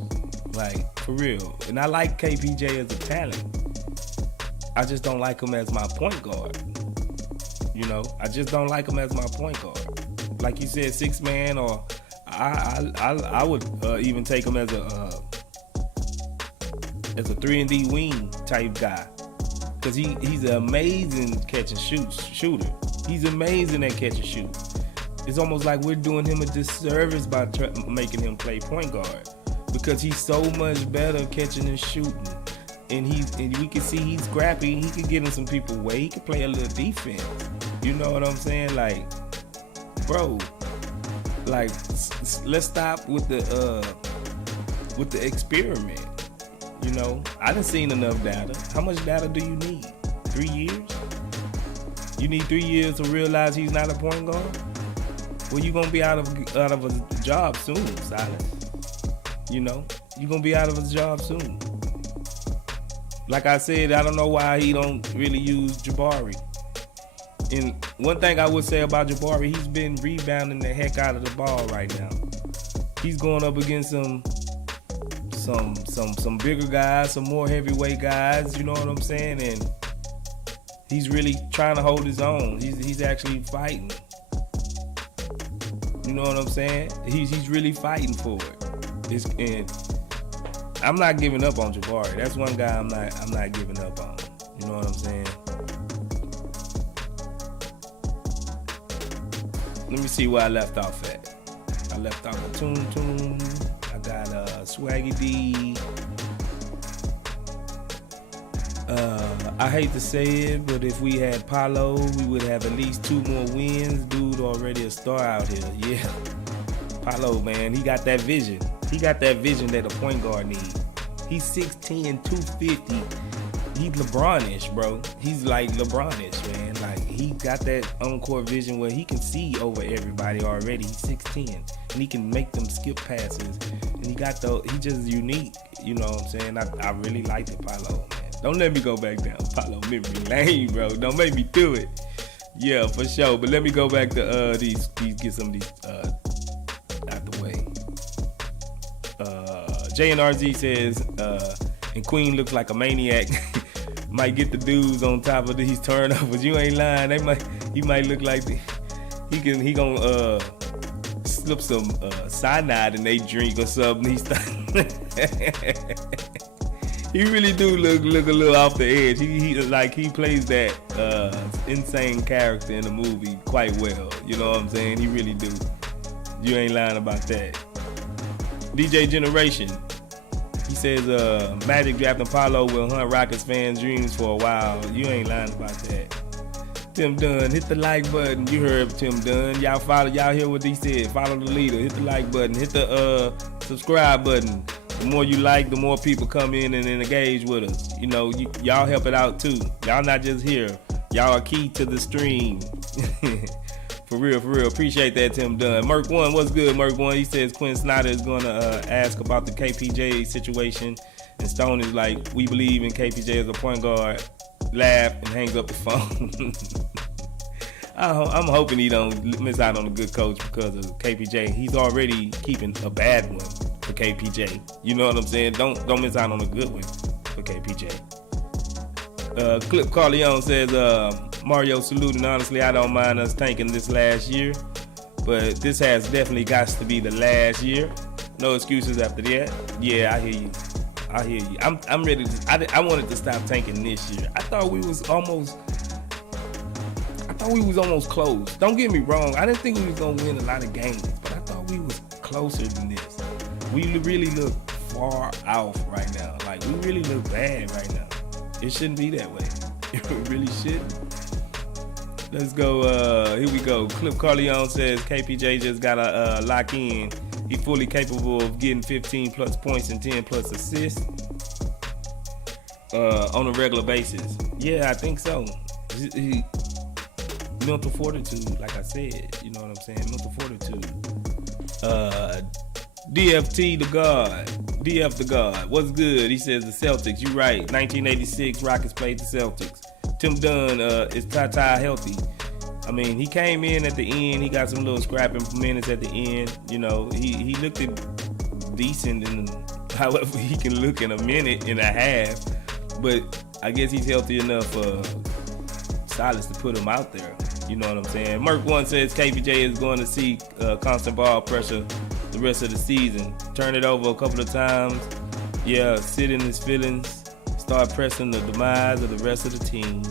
Like, for real. And I like KPJ as a talent. I just don't like him as my point guard. You know, I just don't like him as my point guard. Like you said, 6-man, or I would even take him as a 3-and-D wing type guy. Because he's an amazing catch and shooter. He's amazing at catch and shoot. It's almost like we're doing him a disservice by making him play point guard. Because he's so much better catching and shooting. And we can see he's scrappy. He can get in some people way. He can play a little defense. You know what I'm saying? Like, bro, like, let's stop with the experiment. You know, I done seen enough data. How much data do you need? 3 years? You need 3 years to realize he's not a point guard? Well, you're gonna be out of a job soon, Silas. You know, you're gonna be out of a job soon. Like I said, I don't know why he don't really use Jabari. And one thing I would say about Jabari, he's been rebounding the heck out of the ball right now. He's going up against some bigger guys, some more heavyweight guys, you know what I'm saying? And he's really trying to hold his own. He's actually fighting. You know what I'm saying? He's really fighting for it. And I'm not giving up on Jabari. That's one guy I'm not giving up on. You know what I'm saying? Let me see where I left off at. I left off with Toon. I got Swaggy D. I hate to say it, but if we had Paolo, we would have at least 2 more wins. Dude already a star out here. Yeah. Paolo, man, he got that vision. He got that vision that a point guard needs. He's 6'10", 250. He's LeBron-ish, bro. He's like LeBron-ish, man. Like, he got that on-court vision where he can see over everybody already. He's 6'10", and he can make them skip passes. And he's just unique. You know what I'm saying? I really like the Paolo, man. Don't let me go back down Paolo memory lane, bro. Don't make me do it. Yeah, for sure. But let me go back to these get some of these out the way. JNRZ says, and Queen looks like a maniac. Might get the dudes on top of these turnovers. You ain't lying. He might look like he gonna slip some cyanide in they drink or something. He really do look a little off the edge. He plays that insane character in the movie quite well. You know what I'm saying? He really do. You ain't lying about that. DJ Generation. He says Magic drafting Paolo will hunt Rockets fans' dreams for a while. You ain't lying about that. Tim Dunn, hit the like button. You heard Tim Dunn. Y'all hear what he said. Follow the leader. Hit the like button. Hit the subscribe button. The more you like, the more people come in and engage with us. You know, y'all help it out too. Y'all not just here. Y'all are key to the stream. For real. Appreciate that, Tim Dunn. Merc1, what's good, Merc1? He says Quinn Snyder is going to ask about the KPJ situation. And Stone is like, we believe in KPJ as a point guard. Laugh and hangs up the phone. I'm hoping he don't miss out on a good coach because of KPJ. He's already keeping a bad one for KPJ. You know what I'm saying? Don't miss out on a good one for KPJ. Clip Carleone says, Mario saluting. Honestly, I don't mind us tanking this last year, but this has definitely got to be the last year. No excuses after that. Yeah, I hear you. I'm ready to. I wanted to stop tanking this year. I thought we was almost thought we was almost close. Don't get me wrong. I didn't think we was gonna win a lot of games, but I thought we was closer than this. We really look far off right now. Like, we really look bad right now. It shouldn't be that way. It really shouldn't. Let's go. Here we go. Clip Carleone says KPJ just got to lock in. He's fully capable of getting 15 plus points and 10 plus assists on a regular basis. Yeah, I think so. Mental fortitude, like I said. You know what I'm saying? Mental fortitude. DFT the God. DF the God. What's good? He says the Celtics. You right. 1986, Rockets played the Celtics. Tim Dunn, is Tata healthy? I mean, he came in at the end. He got some little scrapping minutes at the end. You know, he looked decent in however he can look in a minute and a half. But I guess he's healthy enough for Silas to put him out there. You know what I'm saying? Merc1 says KPJ is going to see constant ball pressure the rest of the season. Turn it over a couple of times. Yeah, sit in his feelings. Start pressing the demise of the rest of the team.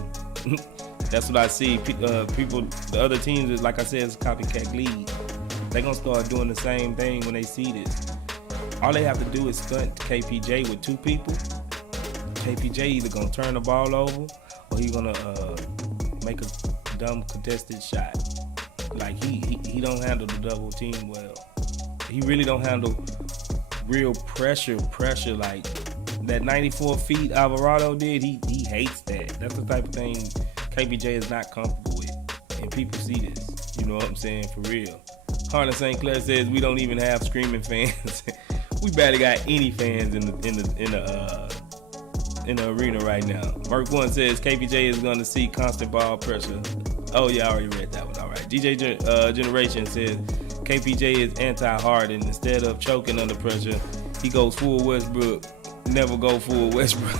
That's what I see. People, the other teams, is like I said, it's a copycat league. They're going to start doing the same thing when they see this. All they have to do is stunt KPJ with two people. KPJ either going to turn the ball over or he's going to make a dumb contested shot. Like, he don't handle the double team well. He really don't handle real pressure like that 94 feet Alvarado did. He hates that. That's the type of thing KPJ is not comfortable with, and people see this. You know what I'm saying? For real. Harlan St. Clair says we don't even have screaming fans. We barely got any fans in the arena right now. Merc1 says KPJ is going to see constant ball pressure. Oh yeah, I already read that one. All right. DJ Generation says KPJ is anti-Harden. Instead of choking under pressure, he goes full Westbrook. Never go full Westbrook.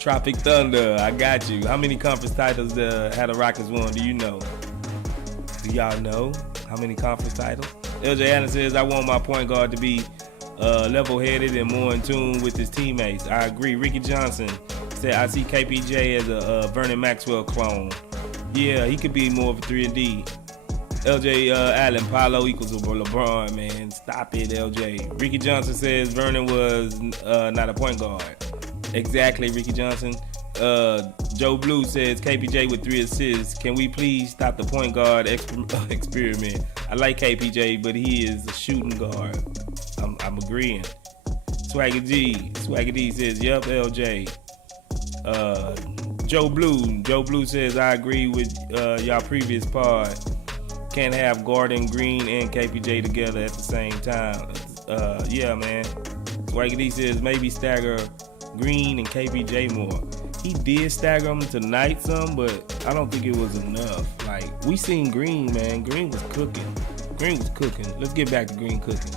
Tropic Thunder, I got you. How many conference titles had the Rockets won? Do you know? Do y'all know how many conference titles? LJ Adams says, I want my point guard to be level-headed and more in tune with his teammates. I agree. Ricky Johnson said, I see KPJ as a Vernon Maxwell clone. Yeah, he could be more of a 3-and-D. LJ Allen, Paolo equals LeBron, man. Stop it, LJ. Ricky Johnson says Vernon was not a point guard. Exactly, Ricky Johnson. Joe Blue says KPJ with 3 assists. Can we please stop the point guard experiment? I like KPJ, but he is a shooting guard. I'm agreeing. Swagger D says, yup, LJ. Joe Blue says, I agree with y'all previous pod. Can't have Gordon, Green, and KPJ together at the same time. Yeah, man. Swagger D says, maybe stagger Green and KPJ more. He did stagger them tonight some, but I don't think it was enough. Like, we seen Green, man. Green was cooking. Let's get back to Green cooking.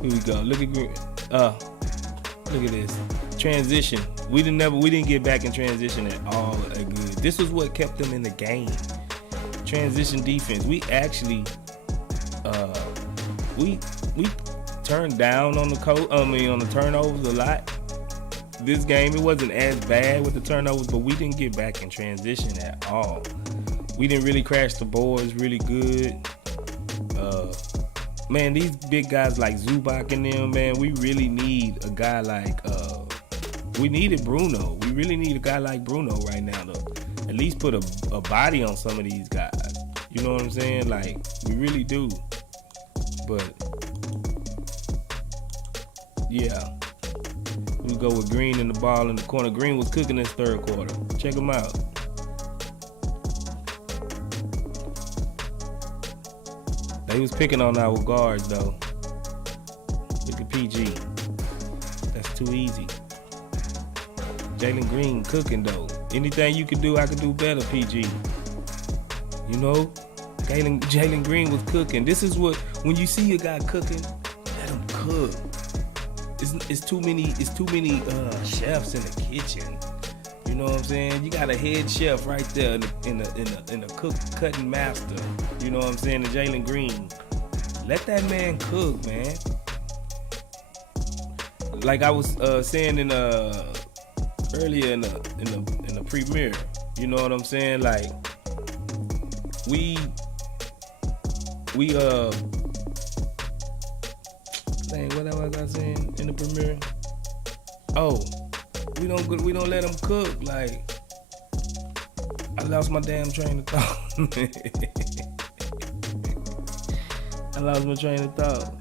Here we go. Look at Green. Look at this. Transition. We didn't get back in transition at all good. This was what kept them in the game. Transition defense. We actually we turned down on the turnovers a lot. This game, it wasn't as bad with the turnovers, but we didn't get back in transition at all. We didn't really crash the boards really good. Man, these big guys like Zubac and them, man, we really need a guy like we needed Bruno. We really need a guy like Bruno right now to at least put a body on some of these guys. You know what I'm saying? Like, we really do. But yeah. We go with Green in the ball in the corner. Green was cooking this third quarter. Check him out. They was picking on our guards, though. Look at PG. That's too easy. Jalen Green cooking, though. Anything you can do, I can do better, PG. You know? Jalen Green was cooking. This is what, when you see a guy cooking, let him cook. It's too many chefs in the kitchen. You know what I'm saying? You got a head chef right there in the cutting master. You know what I'm saying? The Jalen Green. Let that man cook, man. Like I was saying earlier in the premiere. You know what I'm saying? Like, we dang, what was I saying in the premiere? Oh, we don't let them cook. Like, I lost my damn train of thought. I lost my train of thought.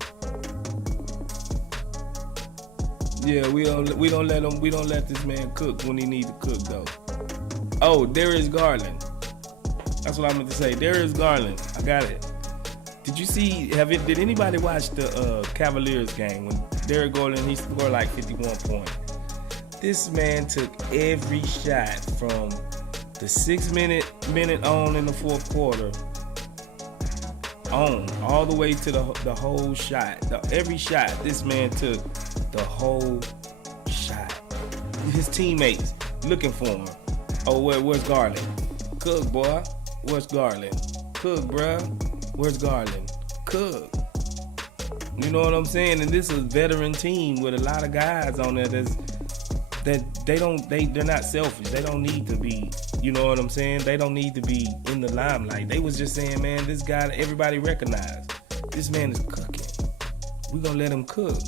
Yeah, we don't let this man cook when he need to cook though. Oh, Darius Garland. That's what I meant to say. Darius Garland. I got it. Did you see? Did anybody watch the Cavaliers game when Darius Garland, he scored like 51 points? This man took every shot from the 6 minute on in the fourth quarter on all the way to the whole shot. Every shot, this man took the whole shot. His teammates looking for him. Oh, where's Garland? Cook, boy. Where's Garland? Cook, bruh. Where's Garland? Cook. You know what I'm saying? And this is a veteran team with a lot of guys on there they're not selfish. They don't need to be, you know what I'm saying? They don't need to be in the limelight. They was just saying, man, this guy, everybody recognized. This man is cooking. We gonna let him cook.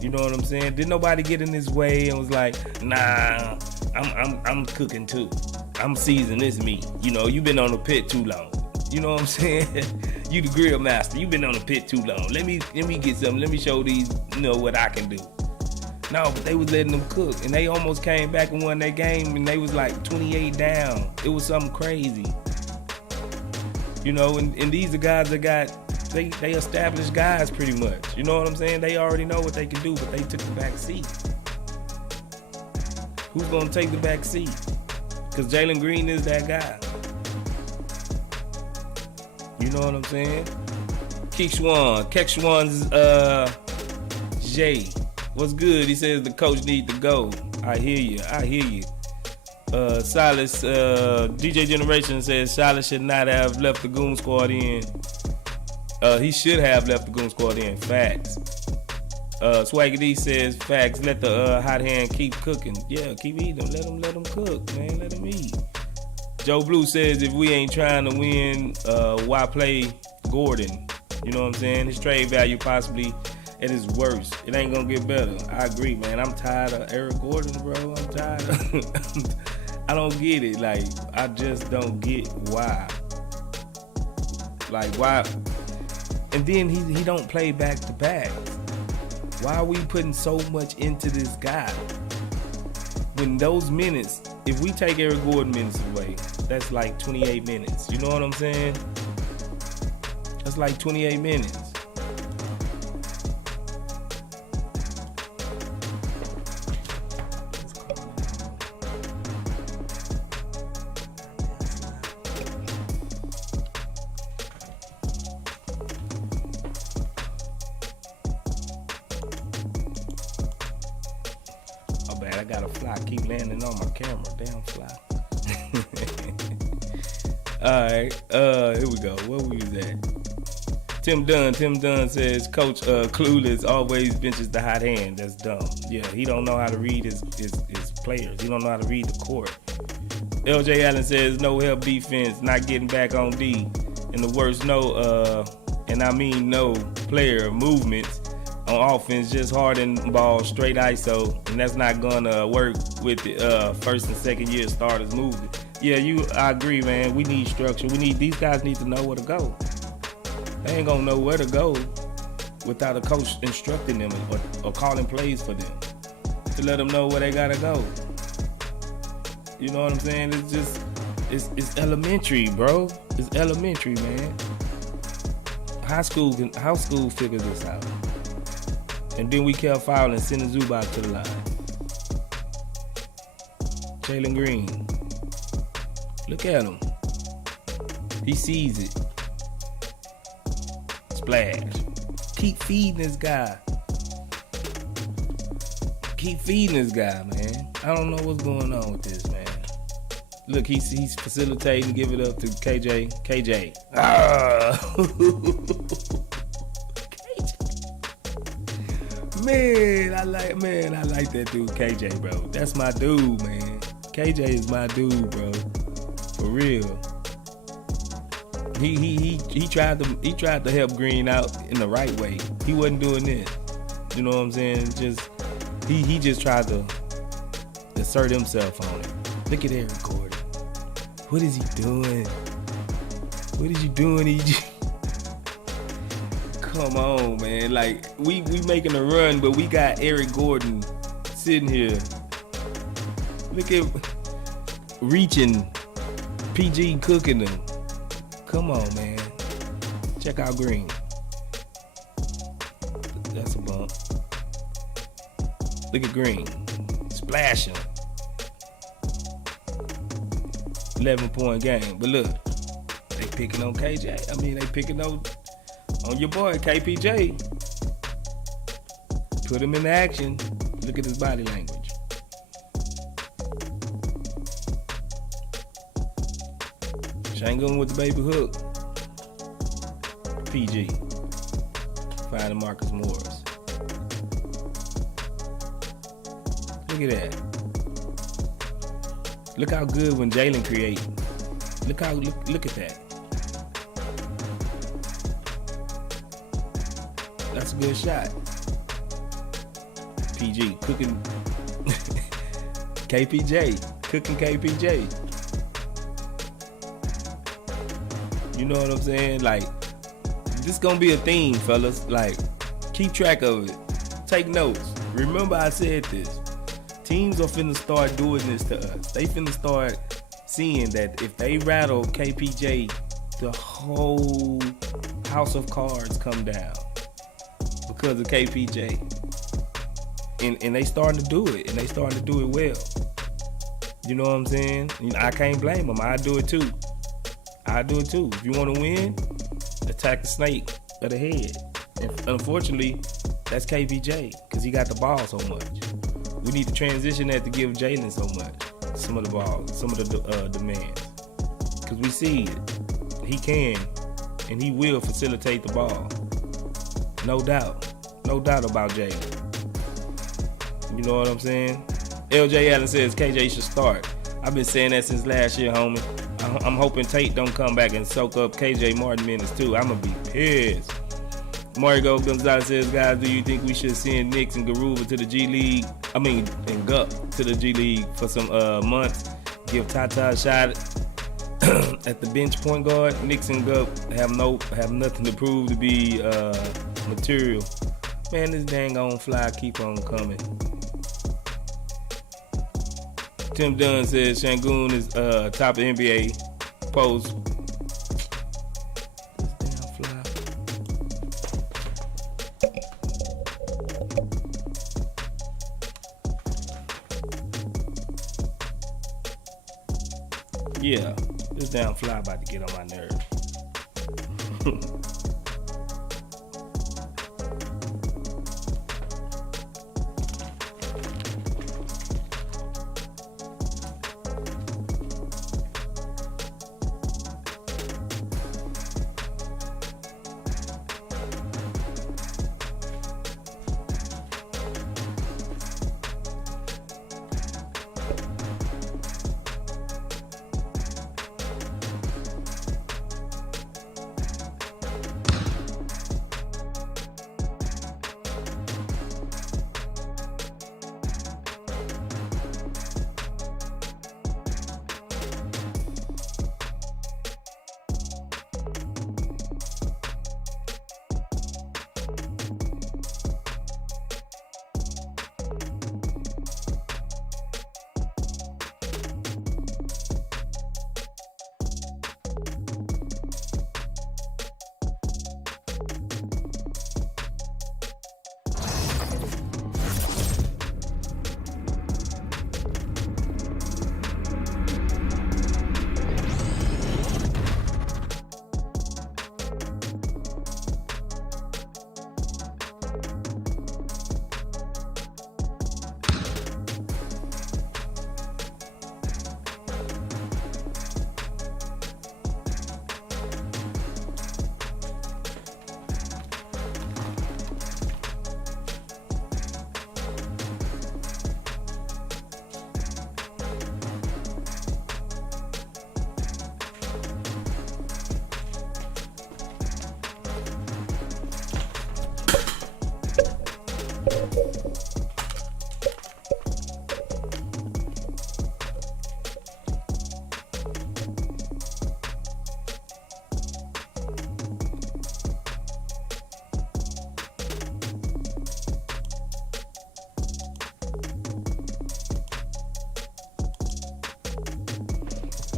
You know what I'm saying? Did nobody get in his way and was like, nah, I'm cooking too. I'm seasoning this meat. You know, you been on the pit too long. You know what I'm saying? You the grill master. You been on the pit too long. Let me get something. Let me show these, you know, what I can do. No, but they was letting them cook, and they almost came back and won that game, and they was like 28 down. It was something crazy. You know, and these are guys that they established guys pretty much. You know what I'm saying? They already know what they can do, but they took the back seat. Who's gonna take the back seat? Because Jalen Green is that guy. You know what I'm saying? Kekshwan's Jay. What's good? He says the coach need to go. I hear you. Silas, DJ Generation says Silas should not have left the Goon Squad in. He should have left the Goon Squad in. Facts. Swaggy D says facts. Let the hot hand keep cooking. Yeah, keep eating. Let them cook, man. Let them eat. Joe Blue says if we ain't trying to win, why play Gordon? You know what I'm saying? His trade value possibly at his worst. It ain't gonna get better. I agree, man. I'm tired of Eric Gordon, bro. I'm tired of I don't get it. Like, I just don't get why. Like, why? And then he don't play back to back. Why are we putting so much into this guy? When those minutes, if we take Eric Gordon minutes away, that's like 28 minutes. You know what I'm saying? That's like 28 minutes. I got a fly keep landing on my camera. Damn fly. Alright, here we go. Where we was at? Tim Dunn says Coach Clueless always benches the hot hand. That's dumb. Yeah, he don't know how to read his players. He don't know how to read the court. LJ Allen says no help defense, not getting back on D. And the worst no player movements on offense, just harden ball, straight ISO, and that's not gonna work with the first and second year starters moving. Yeah, I agree, man. We need structure. These guys need to know where to go. They ain't gonna know where to go without a coach instructing them or calling plays for them to let them know where they gotta go. You know what I'm saying? It's elementary, bro. It's elementary, man. High school figures this out. And then we kept fouling, sending Zubac to the line. Jalen Green. Look at him. He sees it. Splash. Keep feeding this guy. Man. I don't know what's going on with this, man. Look, he's facilitating, give it up to KJ. Man, I like that dude KJ, bro. That's my dude, man. KJ is my dude, bro. For real. He tried to help Green out in the right way. He wasn't doing this. You know what I'm saying? Just he just tried to assert himself on it. Look at Eric Gordon. What is he doing? What is you doing, EG? Come on, man. Like we making a run, but we got Eric Gordon sitting here. Look at reaching, PG cooking them. Come on, man. Check out Green. That's a bump. Look at Green. Splashing. 11-point game. But look, they picking on KJ. I mean, they picking on your boy, KPJ. Put him in action. Look at his body language. Shangoon with the baby hook. PG. Finding Marcus Morris. Look at that. Look how good when Jalen creating. Look at that. That's a good shot. PG cooking. KPJ cooking KPJ. You know what I'm saying? Like, this gonna be a theme, fellas. Like, keep track of it. Take notes. Remember I said this. Teams are finna start doing this to us. They finna start seeing that if they rattle KPJ, the whole house of cards come down because of KPJ. And they starting to do it. And they starting to do it well. You know what I'm saying? You know, I can't blame them. I do it too. If you want to win, attack the snake of the head. And unfortunately, that's KPJ because he got the ball so much. We need to transition that to give Jalen so much, some of the ball, some of the demands, because we see it. He can and he will facilitate the ball. No doubt about Jalen. You know what I'm saying? LJ Allen says KJ should start. I've been saying that since last year, homie. I'm hoping Tate don't come back and soak up KJ Martin minutes too. I'm gonna be pissed. Mario Gonzalez says, guys, do you think we should send Nix and Garuba to the G League? I mean, and Gup to the G League for some months. Give Tata a shot at the bench point guard. Nix and Gup have nothing to prove to be material. Man, this dang on fly keep on coming. Tim Dunn says Shangoon is top of NBA post. This damn fly. Yeah, this damn fly about to get on my nerves.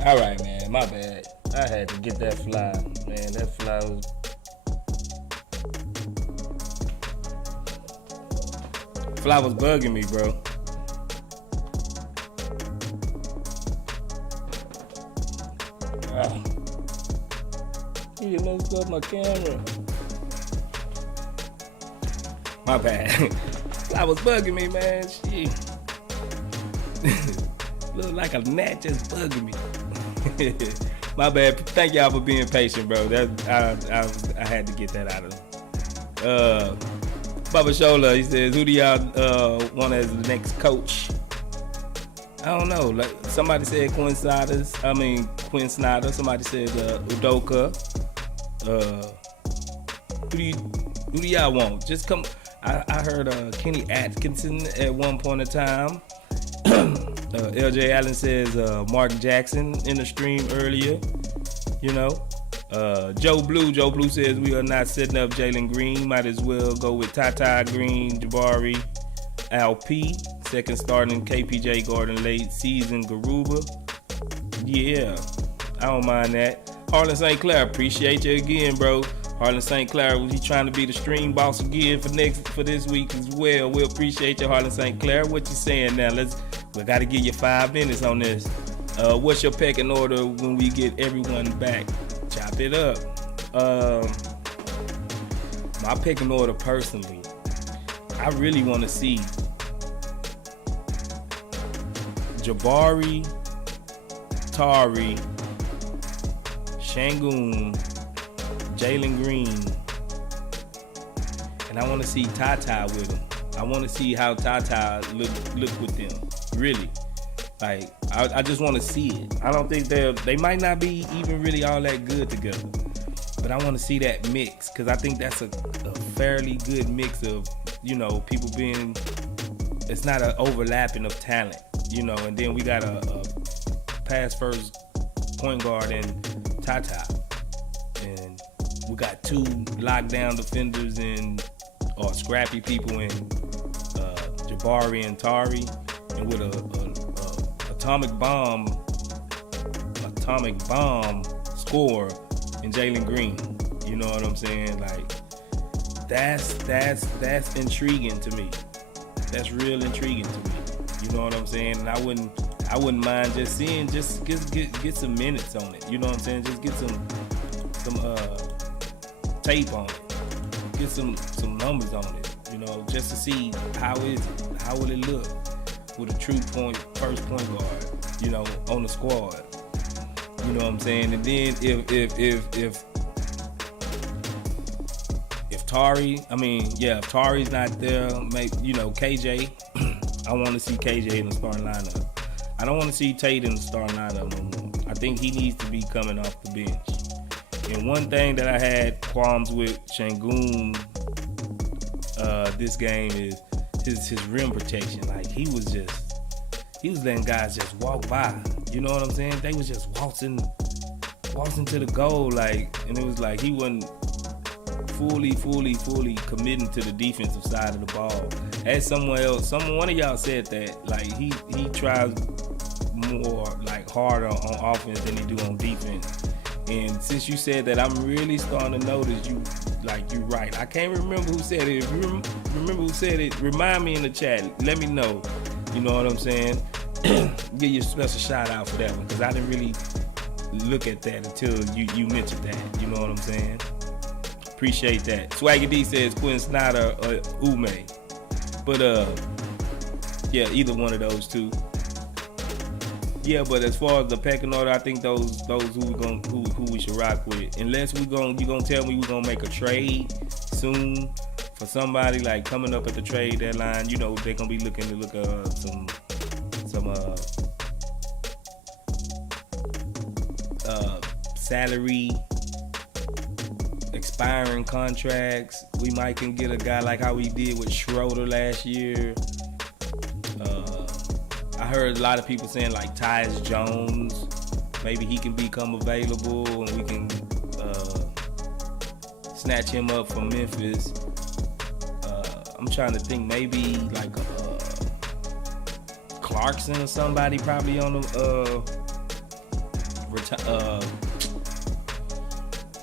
All right, man. My bad. I had to get that fly, man. That fly was bugging me, bro. You messed up my camera. My bad. Fly was bugging me, man. Shit. Look like a gnat just bugging me. My bad. Thank y'all for being patient, bro. I had to get that out of them. Bubba Shola, he says, who do y'all want as the next coach? I don't know. Like somebody said Quinn Snyder. Somebody said Udoka. Who do y'all want? Just come. I heard Kenny Atkinson at one point in time. LJ Allen says Mark Jackson in the stream earlier. You know, Joe Blue says we are not setting up Jalen Green. Might as well go with Tata Green, Jabari, Al-P. Second starting KPJ Gordon, late season Garuba. Yeah, I don't mind that. Harlan St. Clair, appreciate you again, bro. Harlan St. Clair, he's trying to be the stream boss again for this week as well. We appreciate you, Harlan St. Clair. What you saying now? We got to give you 5 minutes on this. What's your pecking order when we get everyone back? Chop it up. My pecking order personally, I really want to see Jabari, Tari, Şengün, Jalen Green, and I want to see Tata with him. I want to see how Tata look with them. Really, like I just want to see it. I don't think they might not be even really all that good together, but I want to see that mix because I think that's a fairly good mix of people being. It's not an overlapping of talent, and then we got a pass first point guard in Tata, and we got 2 lockdown defenders or scrappy people in Jabari and Tari, and with a atomic bomb score in Jalen Green. You know what I'm saying? Like that's intriguing to me. That's real intriguing to me. You know what I'm saying? And I wouldn't mind just seeing, just get some minutes on it. You know what I'm saying? Just get some tape on it. Get some numbers on it. Just to see how is it? How will it look with a true first point guard? On the squad. You know what I'm saying? And then if Tari's not there, maybe KJ. I want to see KJ in the starting lineup. I don't want to see Tate in the starting lineup no more. I think he needs to be coming off the bench. And one thing that I had qualms with Şengün this game is his rim protection. Like he was letting guys just walk by. You know what I'm saying? They was just waltzing to the goal, and it was like he wasn't fully committing to the defensive side of the ball. As one of y'all said that, like he tries more harder on offense than he do on defense. And since you said that, I'm really starting to notice you're right. I can't remember who said it. If you remember who said it, remind me in the chat. Let me know. You know what I'm saying? Give you a special shout out for that one because I didn't really look at that until you mentioned that. You know what I'm saying? Appreciate that. Swaggy D says Quinn Snyder or Ume. But yeah, either one of those two. Yeah, but as far as the pecking order, I think those who we should rock with. Unless you gonna tell me we're gonna make a trade soon for somebody coming up at the trade deadline. They're gonna be looking to look some salary expiring contracts. We might can get a guy like how we did with Schroeder last year. I heard a lot of people saying Tyus Jones, maybe he can become available and we can snatch him up from Memphis. I'm trying to think, maybe Clarkson or somebody probably on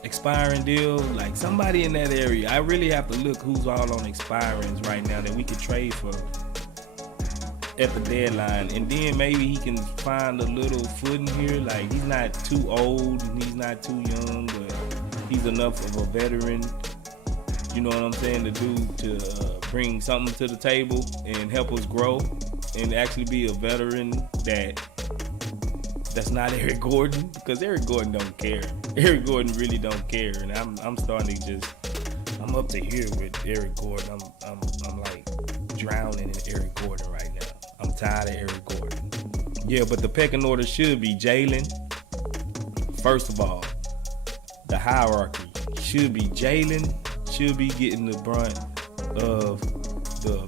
expiring deal, like somebody in that area. I really have to look who's all on expirings right now that we could trade for at the deadline, and then maybe he can find a little footing here. Like, he's not too old and he's not too young, but he's enough of a veteran, you know what I'm saying, to bring something to the table and help us grow and actually be a veteran that's not Eric Gordon, because Eric Gordon don't care. Eric Gordon really don't care, and I'm starting to I'm up to here with Eric Gordon. I'm like drowning in Eric Gordon right now. I'm tired of Eric Gordon. Yeah, but the pecking order should be Jalen. First of all, the hierarchy should be Jalen should be getting the brunt of the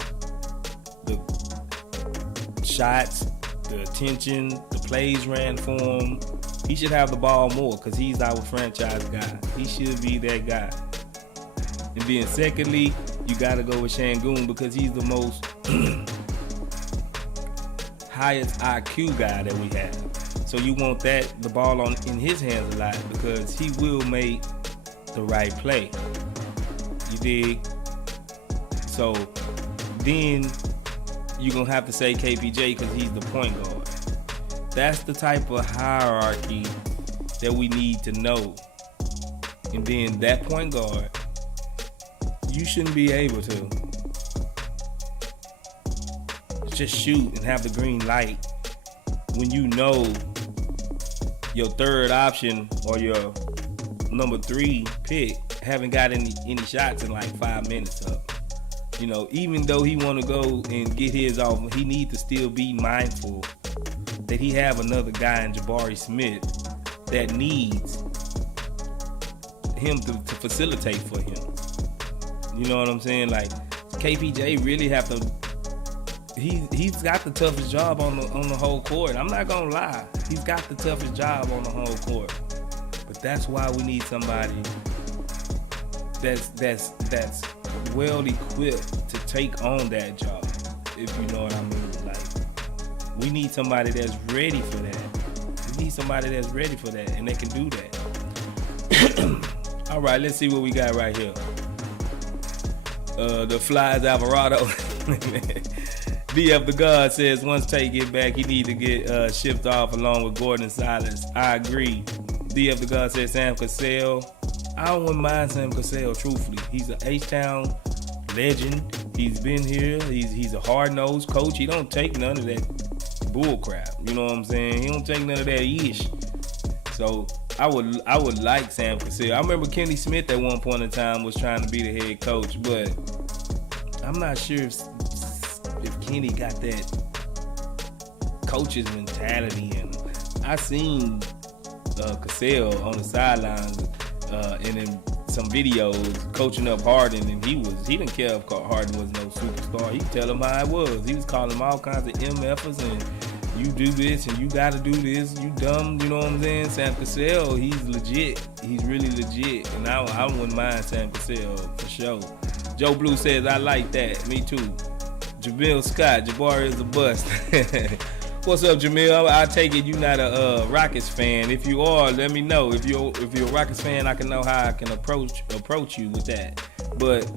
shots, the attention, the plays ran for him. He should have the ball more because he's our franchise guy. He should be that guy. And then secondly, you got to go with Şengün because he's the most highest IQ guy that we have. So you want the ball in his hands a lot because he will make the right play. You dig? So then you're going to have to say KPJ because he's the point guard. That's the type of hierarchy that we need to know. And then that point guard, you shouldn't be able to just shoot and have the green light when you know your third option or your number 3 pick haven't got any shots in like 5 minutes up. You know, even though he want to go and get his off, he need to still be mindful that he have another guy in Jabari Smith that needs him to facilitate for him. You know what I'm saying? Like, KPJ really have to. He's got the toughest job on the whole court. I'm not gonna lie, he's got the toughest job on the whole court. But that's why we need somebody that's well equipped to take on that job. If you know what I mean. Like, we need somebody that's ready for that. We need somebody that's ready for that, and they can do that. All right, let's see what we got right here. The Flies Alvarado. DF the God says once Tate get back, he need to get shipped off along with Gordon and Silas. I agree. DF the God says Sam Cassell. I don't mind Sam Cassell, truthfully. He's an H-Town legend. He's been here. He's a hard-nosed coach. He don't take none of that bull crap. You know what I'm saying? He don't take none of that ish. So I would like Sam Cassell. I remember Kenny Smith at one point in time was trying to be the head coach, but I'm not sure if Kenny got that coach's mentality in him. I seen Cassell on the sidelines and in some videos coaching up Harden, and he didn't care if Harden was no superstar. He tell him how it was. He was calling him all kinds of MFers and you do this and you gotta do this, you dumb, you know what I'm saying? Sam Cassell, he's legit. He's really legit. And I wouldn't mind Sam Cassell for sure. Joe Blue says, I like that. Me too. Jamil Scott, Jabari is a bust. What's up, Jamil? I take it you're not a Rockets fan. If you are, let me know. If you're a Rockets fan, I can know how I can approach you with that. But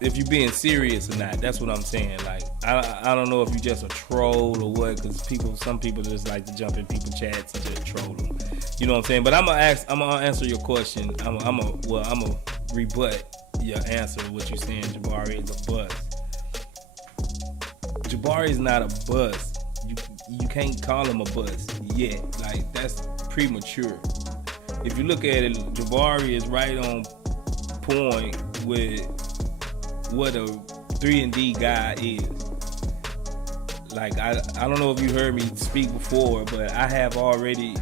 if you're being serious or not, that's what I'm saying. Like, I don't know if you're just a troll or what, because some people just like to jump in people's chats and just troll them. You know what I'm saying? But I'm gonna answer your question. I'm gonna rebut your answer, what you're saying. Jabari is a bust. Jabari is not a bust. You can't call him a bust yet. Like, that's premature. If you look at it, Jabari is right on point with what a 3-and-D guy is. Like, I don't know if you heard me speak before, but I have always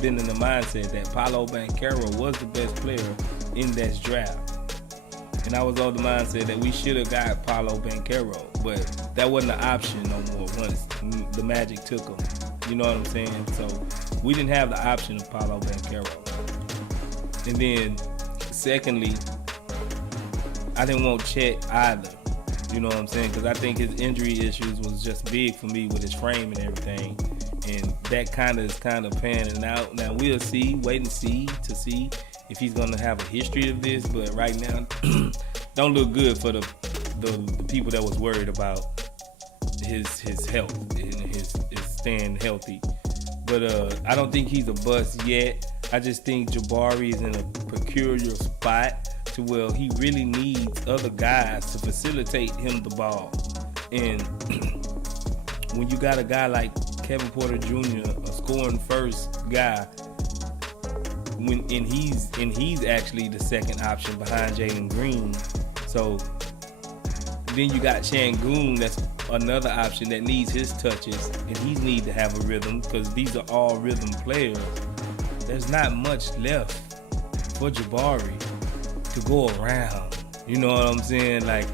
been in the mindset that Paolo Banchero was the best player in that draft. And I was on the mindset that we should have got Paolo Banchero, but that wasn't an option no more once the Magic took him. You know what I'm saying? So we didn't have the option of Paolo Banchero. And then, secondly, I didn't want Chet either. You know what I'm saying? Because I think his injury issues was just big for me with his frame and everything. and that is kind of panning out. Now we'll see, wait and see to see if he's gonna have a history of this. But right now, don't look good for the people that was worried about his health and his staying healthy. But I don't think he's a bust yet. I just think Jabari is in a peculiar spot to where he really needs other guys to facilitate him the ball. And when you got a guy like Kevin Porter Jr., a scoring first guy, and he's actually the second option behind Jalen Green. So then you got Şengün, that's another option that needs his touches, and he needs to have a rhythm because these are all rhythm players. There's not much left for Jabari to go around. You know what I'm saying? Like,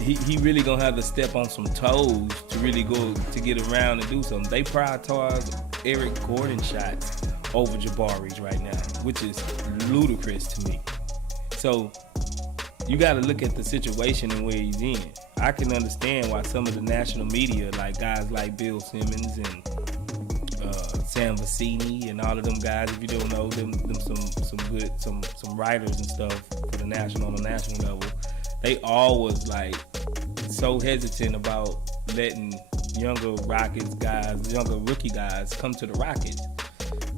he really gonna have to step on some toes to really go to get around and do something. They prioritize Eric Gordon shots over Jabari's right now, which is ludicrous to me. So you got to look at the situation and where he's in. I can understand why some of the national media, like guys like Bill Simmons and Sam Vecini and all of them guys, if you don't know them some writers and stuff for the national on the national level, they always like so hesitant about letting younger rookie guys come to the Rockets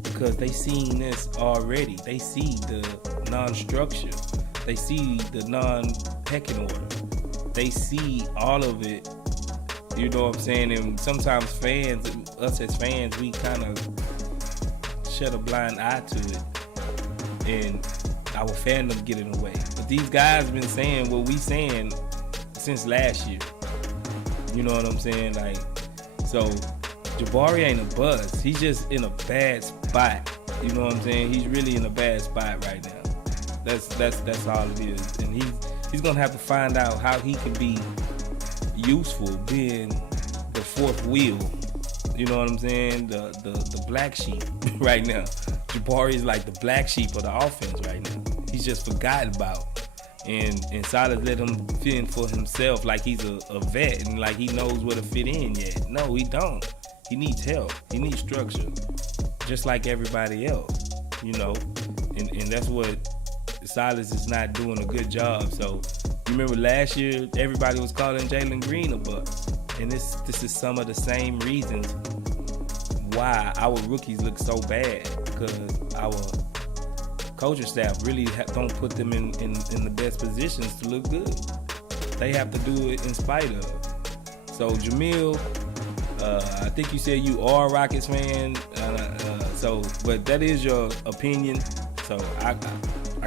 because they seen this already. They see the non-structure. They see the non-pecking order. They see all of it. You know what I'm saying? And sometimes us as fans, we kind of shut a blind eye to it. And our fandom get in the way. But these guys been saying what we saying since last year. You know what I'm saying? Like, so Jabari ain't a buzz. He's just in a bad spot. You know what I'm saying? He's really in a bad spot right now. That's all it is. And he's gonna have to find out how he can be useful being the fourth wheel. You know what I'm saying? The black sheep right now. Jabari is like the black sheep of the offense right now. He's just forgotten about. And Silas let him fit in for himself like he's a vet and like he knows where to fit in yet. No, he don't. He needs help. He needs structure. Just like everybody else. You know? And that's what Silas is not doing a good job. So you remember last year everybody was calling Jalen Green a bust. And this is some of the same reasons why our rookies look so bad, because our coaching staff really don't put them in the best positions to look good. They have to do it in spite of. So Jamil, I think you said you are a Rockets fan, but that is your opinion. So I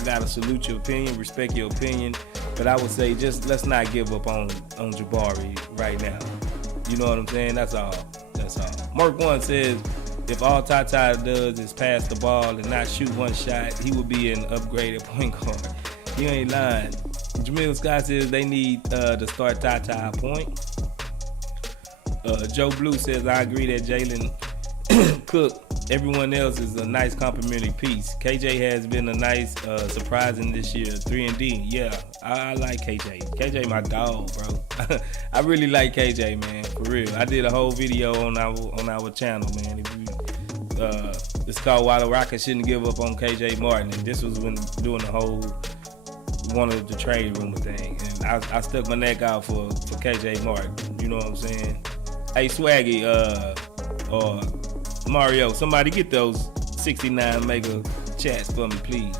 gotta salute your opinion, respect your opinion, but I would say just let's not give up on Jabari right now. You know what I'm saying? That's all. Mark 1 says, if all Tata does is pass the ball and not shoot one shot, he would be an upgraded point guard. You ain't lying. Jamil Scott says they need to start Tata a point. Joe Blue says, I agree that Jalen Cook, everyone else is a nice complimentary piece. KJ has been a nice surprising this year. 3-and-D. Yeah, I like KJ. KJ my dog, bro. I really like KJ, man, for real. I did a whole video on our channel, man. If you, it's called Why the Rockets Shouldn't Give Up on KJ Martin. And this was when doing the whole one of the trade rumor thing. And I stuck my neck out for KJ Martin. You know what I'm saying? Hey, Swaggy, or Mario, somebody get those 69 mega chats for me, please.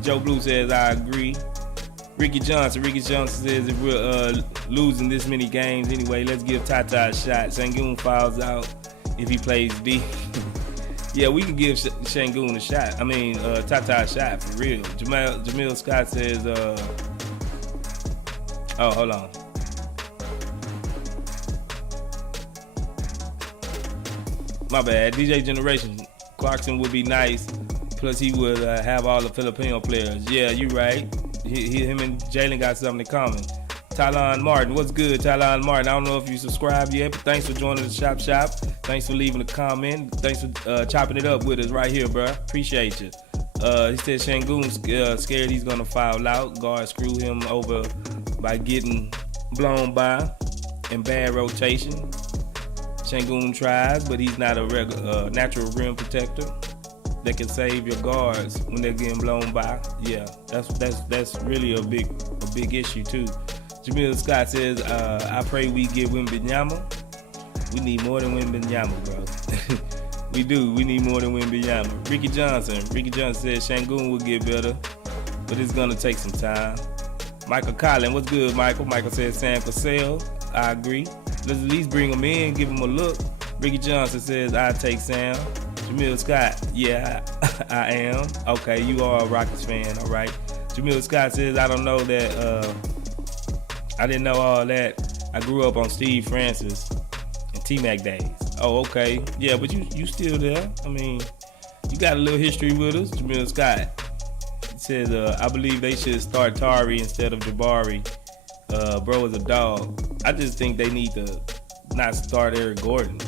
Joe Blue says, I agree. Ricky Johnson says, if we're losing this many games anyway, let's give Tata a shot. Şengün fouls out if he plays D. Yeah, we can give Şengün a shot. I mean, Tata a shot, for real. Jamil Scott says, oh, hold on. My bad. DJ Generation. Clarkson would be nice. Plus, he would have all the Filipino players. Yeah, you right. Him and Jalen got something in common. Tylon Martin. What's good, Tylon Martin? I don't know if you subscribed yet, but thanks for joining the Shop. Thanks for leaving a comment. Thanks for chopping it up with us right here, bro. Appreciate you. He said Şengün's scared he's going to foul out. Guard screw him over by getting blown by and bad rotation. Sengun tries, but he's not a natural rim protector that can save your guards when they're getting blown by. Yeah, that's really a big issue too. Jamil Scott says, I pray we get Wembanyama. We need more than Wembanyama, bro. We do. We need more than Wembanyama. Ricky Johnson says Sengun will get better, but it's gonna take some time. Michael Collin, what's good, Michael? Michael says Sam Cassell. I agree. Let's at least bring him in, give him a look. Ricky Johnson says, I take Sam. Jamil Scott, yeah, I am. Okay, you are a Rockets fan, all right. Jamil Scott says, I don't know that, I didn't know all that. I grew up on Steve Francis and T-Mac days. Oh, okay. Yeah, but you still there. I mean, you got a little history with us. Jamil Scott says, I believe they should start Tari instead of Jabari. Bro is a dog. I just think they need to not start Eric Gordon.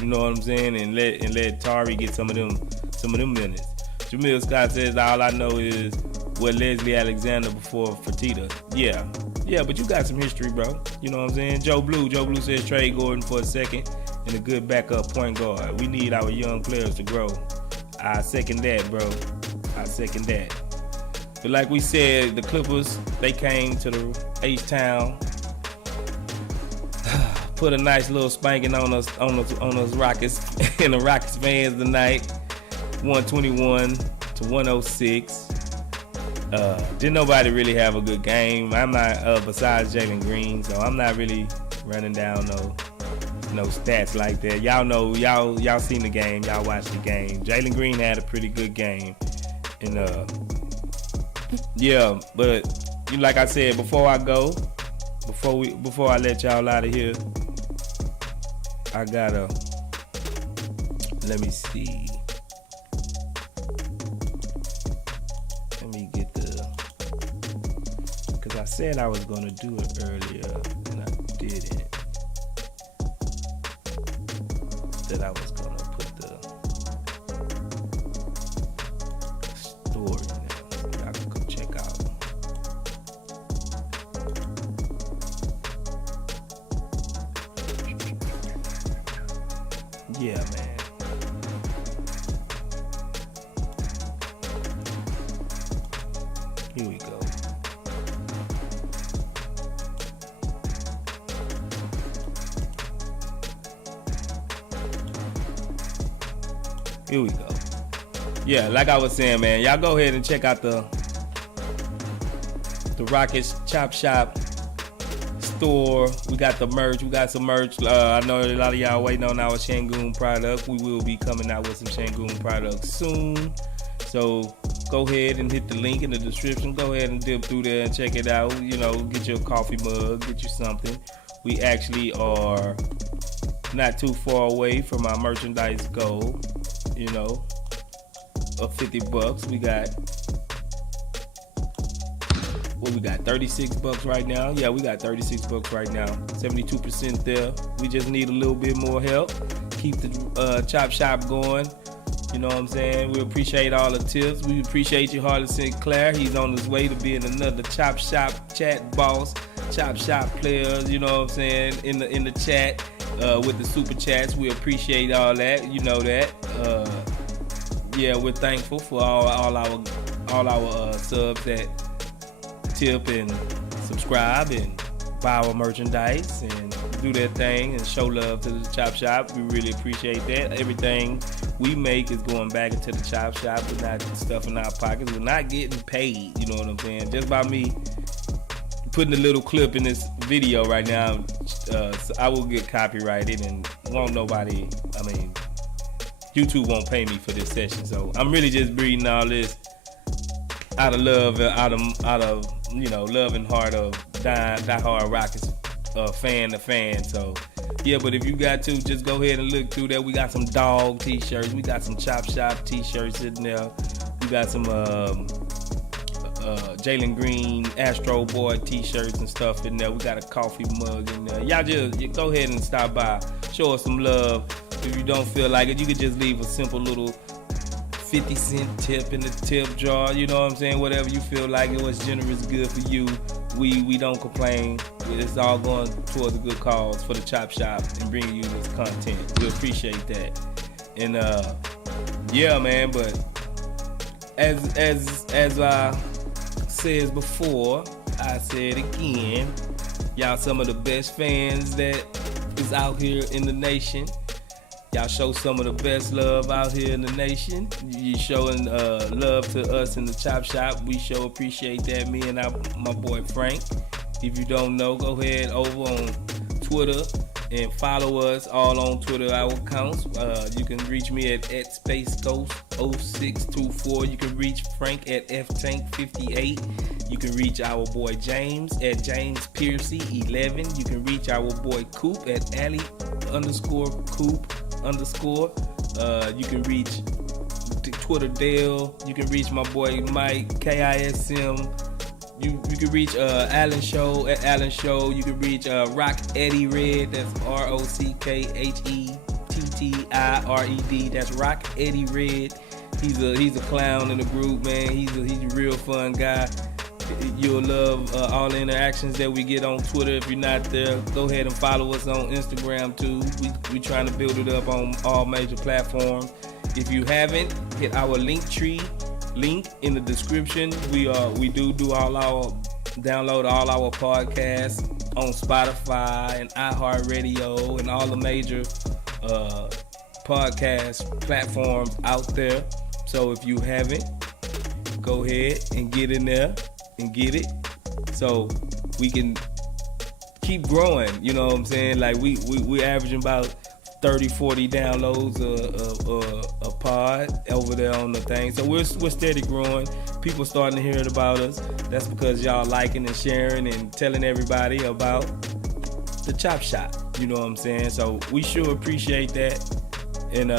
You know what I'm saying? And let Tari get some of them minutes. Jamil Scott says all I know is what Leslie Alexander before Fertitta. Yeah, but you got some history, bro. You know what I'm saying? Joe Blue says trade Gordon for a second and a good backup point guard. We need our young players to grow. I second that, bro. I second that. But like we said, the Clippers, they came to the H-Town, put a nice little spanking on us Rockets and the Rockets fans tonight, 121 to 106. Didn't nobody really have a good game. I'm not besides Jalen Green, so I'm not really running down no stats like that. Y'all know, y'all seen the game, y'all watched the game. Jalen Green had a pretty good game, and yeah, but like I said, before I let y'all out of here, I gotta, let me see. Let me get because I said I was gonna do it earlier and I didn't. That I was gonna put the story in there so y'all can go check out. Yeah, man. Here we go. Here we go. Yeah, like I was saying, man, y'all go ahead and check out the Rockets Chop Shop store. We got the merch. We got some merch. I know a lot of y'all waiting on our Sengun product. We will be coming out with some Sengun products soon. So go ahead and hit the link in the description. Go ahead and dip through there and check it out. You know, get your coffee mug, get you something. We actually are not too far away from our merchandise goal. You know, of $50. We got, what we got, $36 right now. Yeah, we got $36 right now. 72% there. We just need a little bit more help. Keep the Chop Shop going. You know what I'm saying? We appreciate all the tips. We appreciate you, Harlan Sinclair. He's on his way to being another Chop Shop chat boss, Chop Shop players. You know what I'm saying? In the chat. With the super chats, we appreciate all that. You know that. Yeah, we're thankful for all our subs that tip and subscribe and buy our merchandise and do their thing and show love to the Chop Shop. We really appreciate that. Everything we make is going back into the Chop Shop. We're not stuffing our pockets. We're not getting paid. You know what I'm saying? Just by me putting a little clip in this video right now, so I will get copyrighted and won't nobody, I mean, YouTube won't pay me for this session. So I'm really just breeding all this out of love, out of you know, love and heart of die-hard Rockets fan to fan. So yeah, but if you got to, just go ahead and look through that. We got some dog t-shirts. We got some Chop Shop t-shirts sitting there. We got some Jalen Green Astro Boy t-shirts and stuff in there. We got a coffee mug in there. Y'all just go ahead and stop by. Show us some love. If you don't feel like it, you could just leave a simple little 50-cent tip in the tip jar. You know what I'm saying? Whatever you feel like, it was generous, good for you. we don't complain. It's all going towards a good cause for the Chop Shop and bringing you this content. We appreciate that. And yeah, man. But as I said before, I said again, y'all some of the best fans that is out here in the nation. Y'all show some of the best love out here in the nation. You showing love to us in the Chop Shop. We sure appreciate that. Me and my boy Frank. If you don't know, go ahead over on Twitter and follow us all on Twitter, our accounts. You can reach me at SpaceGhost0624. You can reach Frank at FTank58. You can reach our boy James at JamesPiercy11. You can reach our boy Coop at Ali_Coop_. You can reach Twitter Dale. You can reach my boy Mike KISM. You can reach Alan Show at Alan Show. You can reach Rock Eddie Red. That's ROCKHETTIRED. That's Rock Eddie Red. He's a clown in the group, man. He's a real fun guy. You'll love all the interactions that we get on Twitter. If you're not there, go ahead and follow us on Instagram too. We trying to build it up on all major platforms. If you haven't, hit our Linktree link in the description. We do download all our podcasts on Spotify and iHeartRadio and all the major podcast platforms out there. So if you haven't, go ahead and get in there and get it, so we can keep growing. You know what I'm saying? Like we averaging about 30-40 downloads a pod over there on the thing. So we're steady growing. People starting to hear about us. That's because y'all liking and sharing and telling everybody about the Chop Shop. You know what I'm saying? So we sure appreciate that. And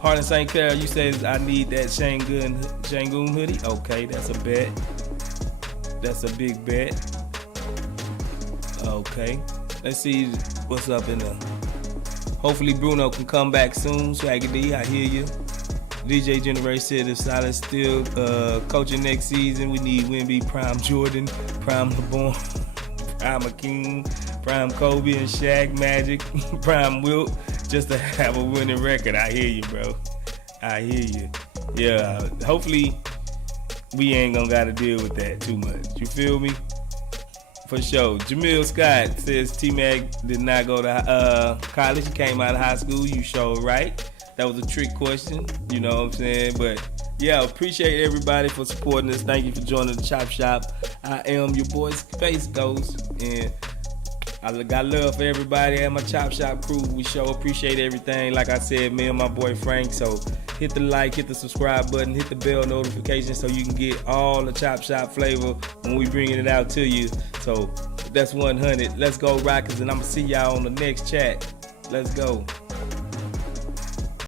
Harlan St. Clair, you said I need that Shangoon hoodie. Okay, that's a bet. That's a big bet. Okay, let's see what's up in there. Hopefully Bruno can come back soon. Swaggy D, I hear you. DJ Generation said if Silas still coaching next season, we need Wemby, Prime Jordan, Prime LeBron, Prime Akeem, Prime Kobe and Shaq, Magic, Prime Wilt, just to have a winning record. I hear you, bro. I hear you. Yeah, hopefully we ain't gonna gotta deal with that too much. You feel me? For sure. Jamil Scott says T-Mac did not go to college. He came out of high school. You sure right. That was a trick question. You know what I'm saying? But yeah, appreciate everybody for supporting us. Thank you for joining the Chop Shop. I am your boy Space Ghost, and I got love for everybody at my Chop Shop crew. We sure appreciate everything. Like I said, me and my boy Frank. So hit the like, hit the subscribe button, hit the bell notification so you can get all the Chop Shop flavor when we bringing it out to you. So that's 100. Let's go, Rockers, and I'm going to see y'all on the next chat. Let's go.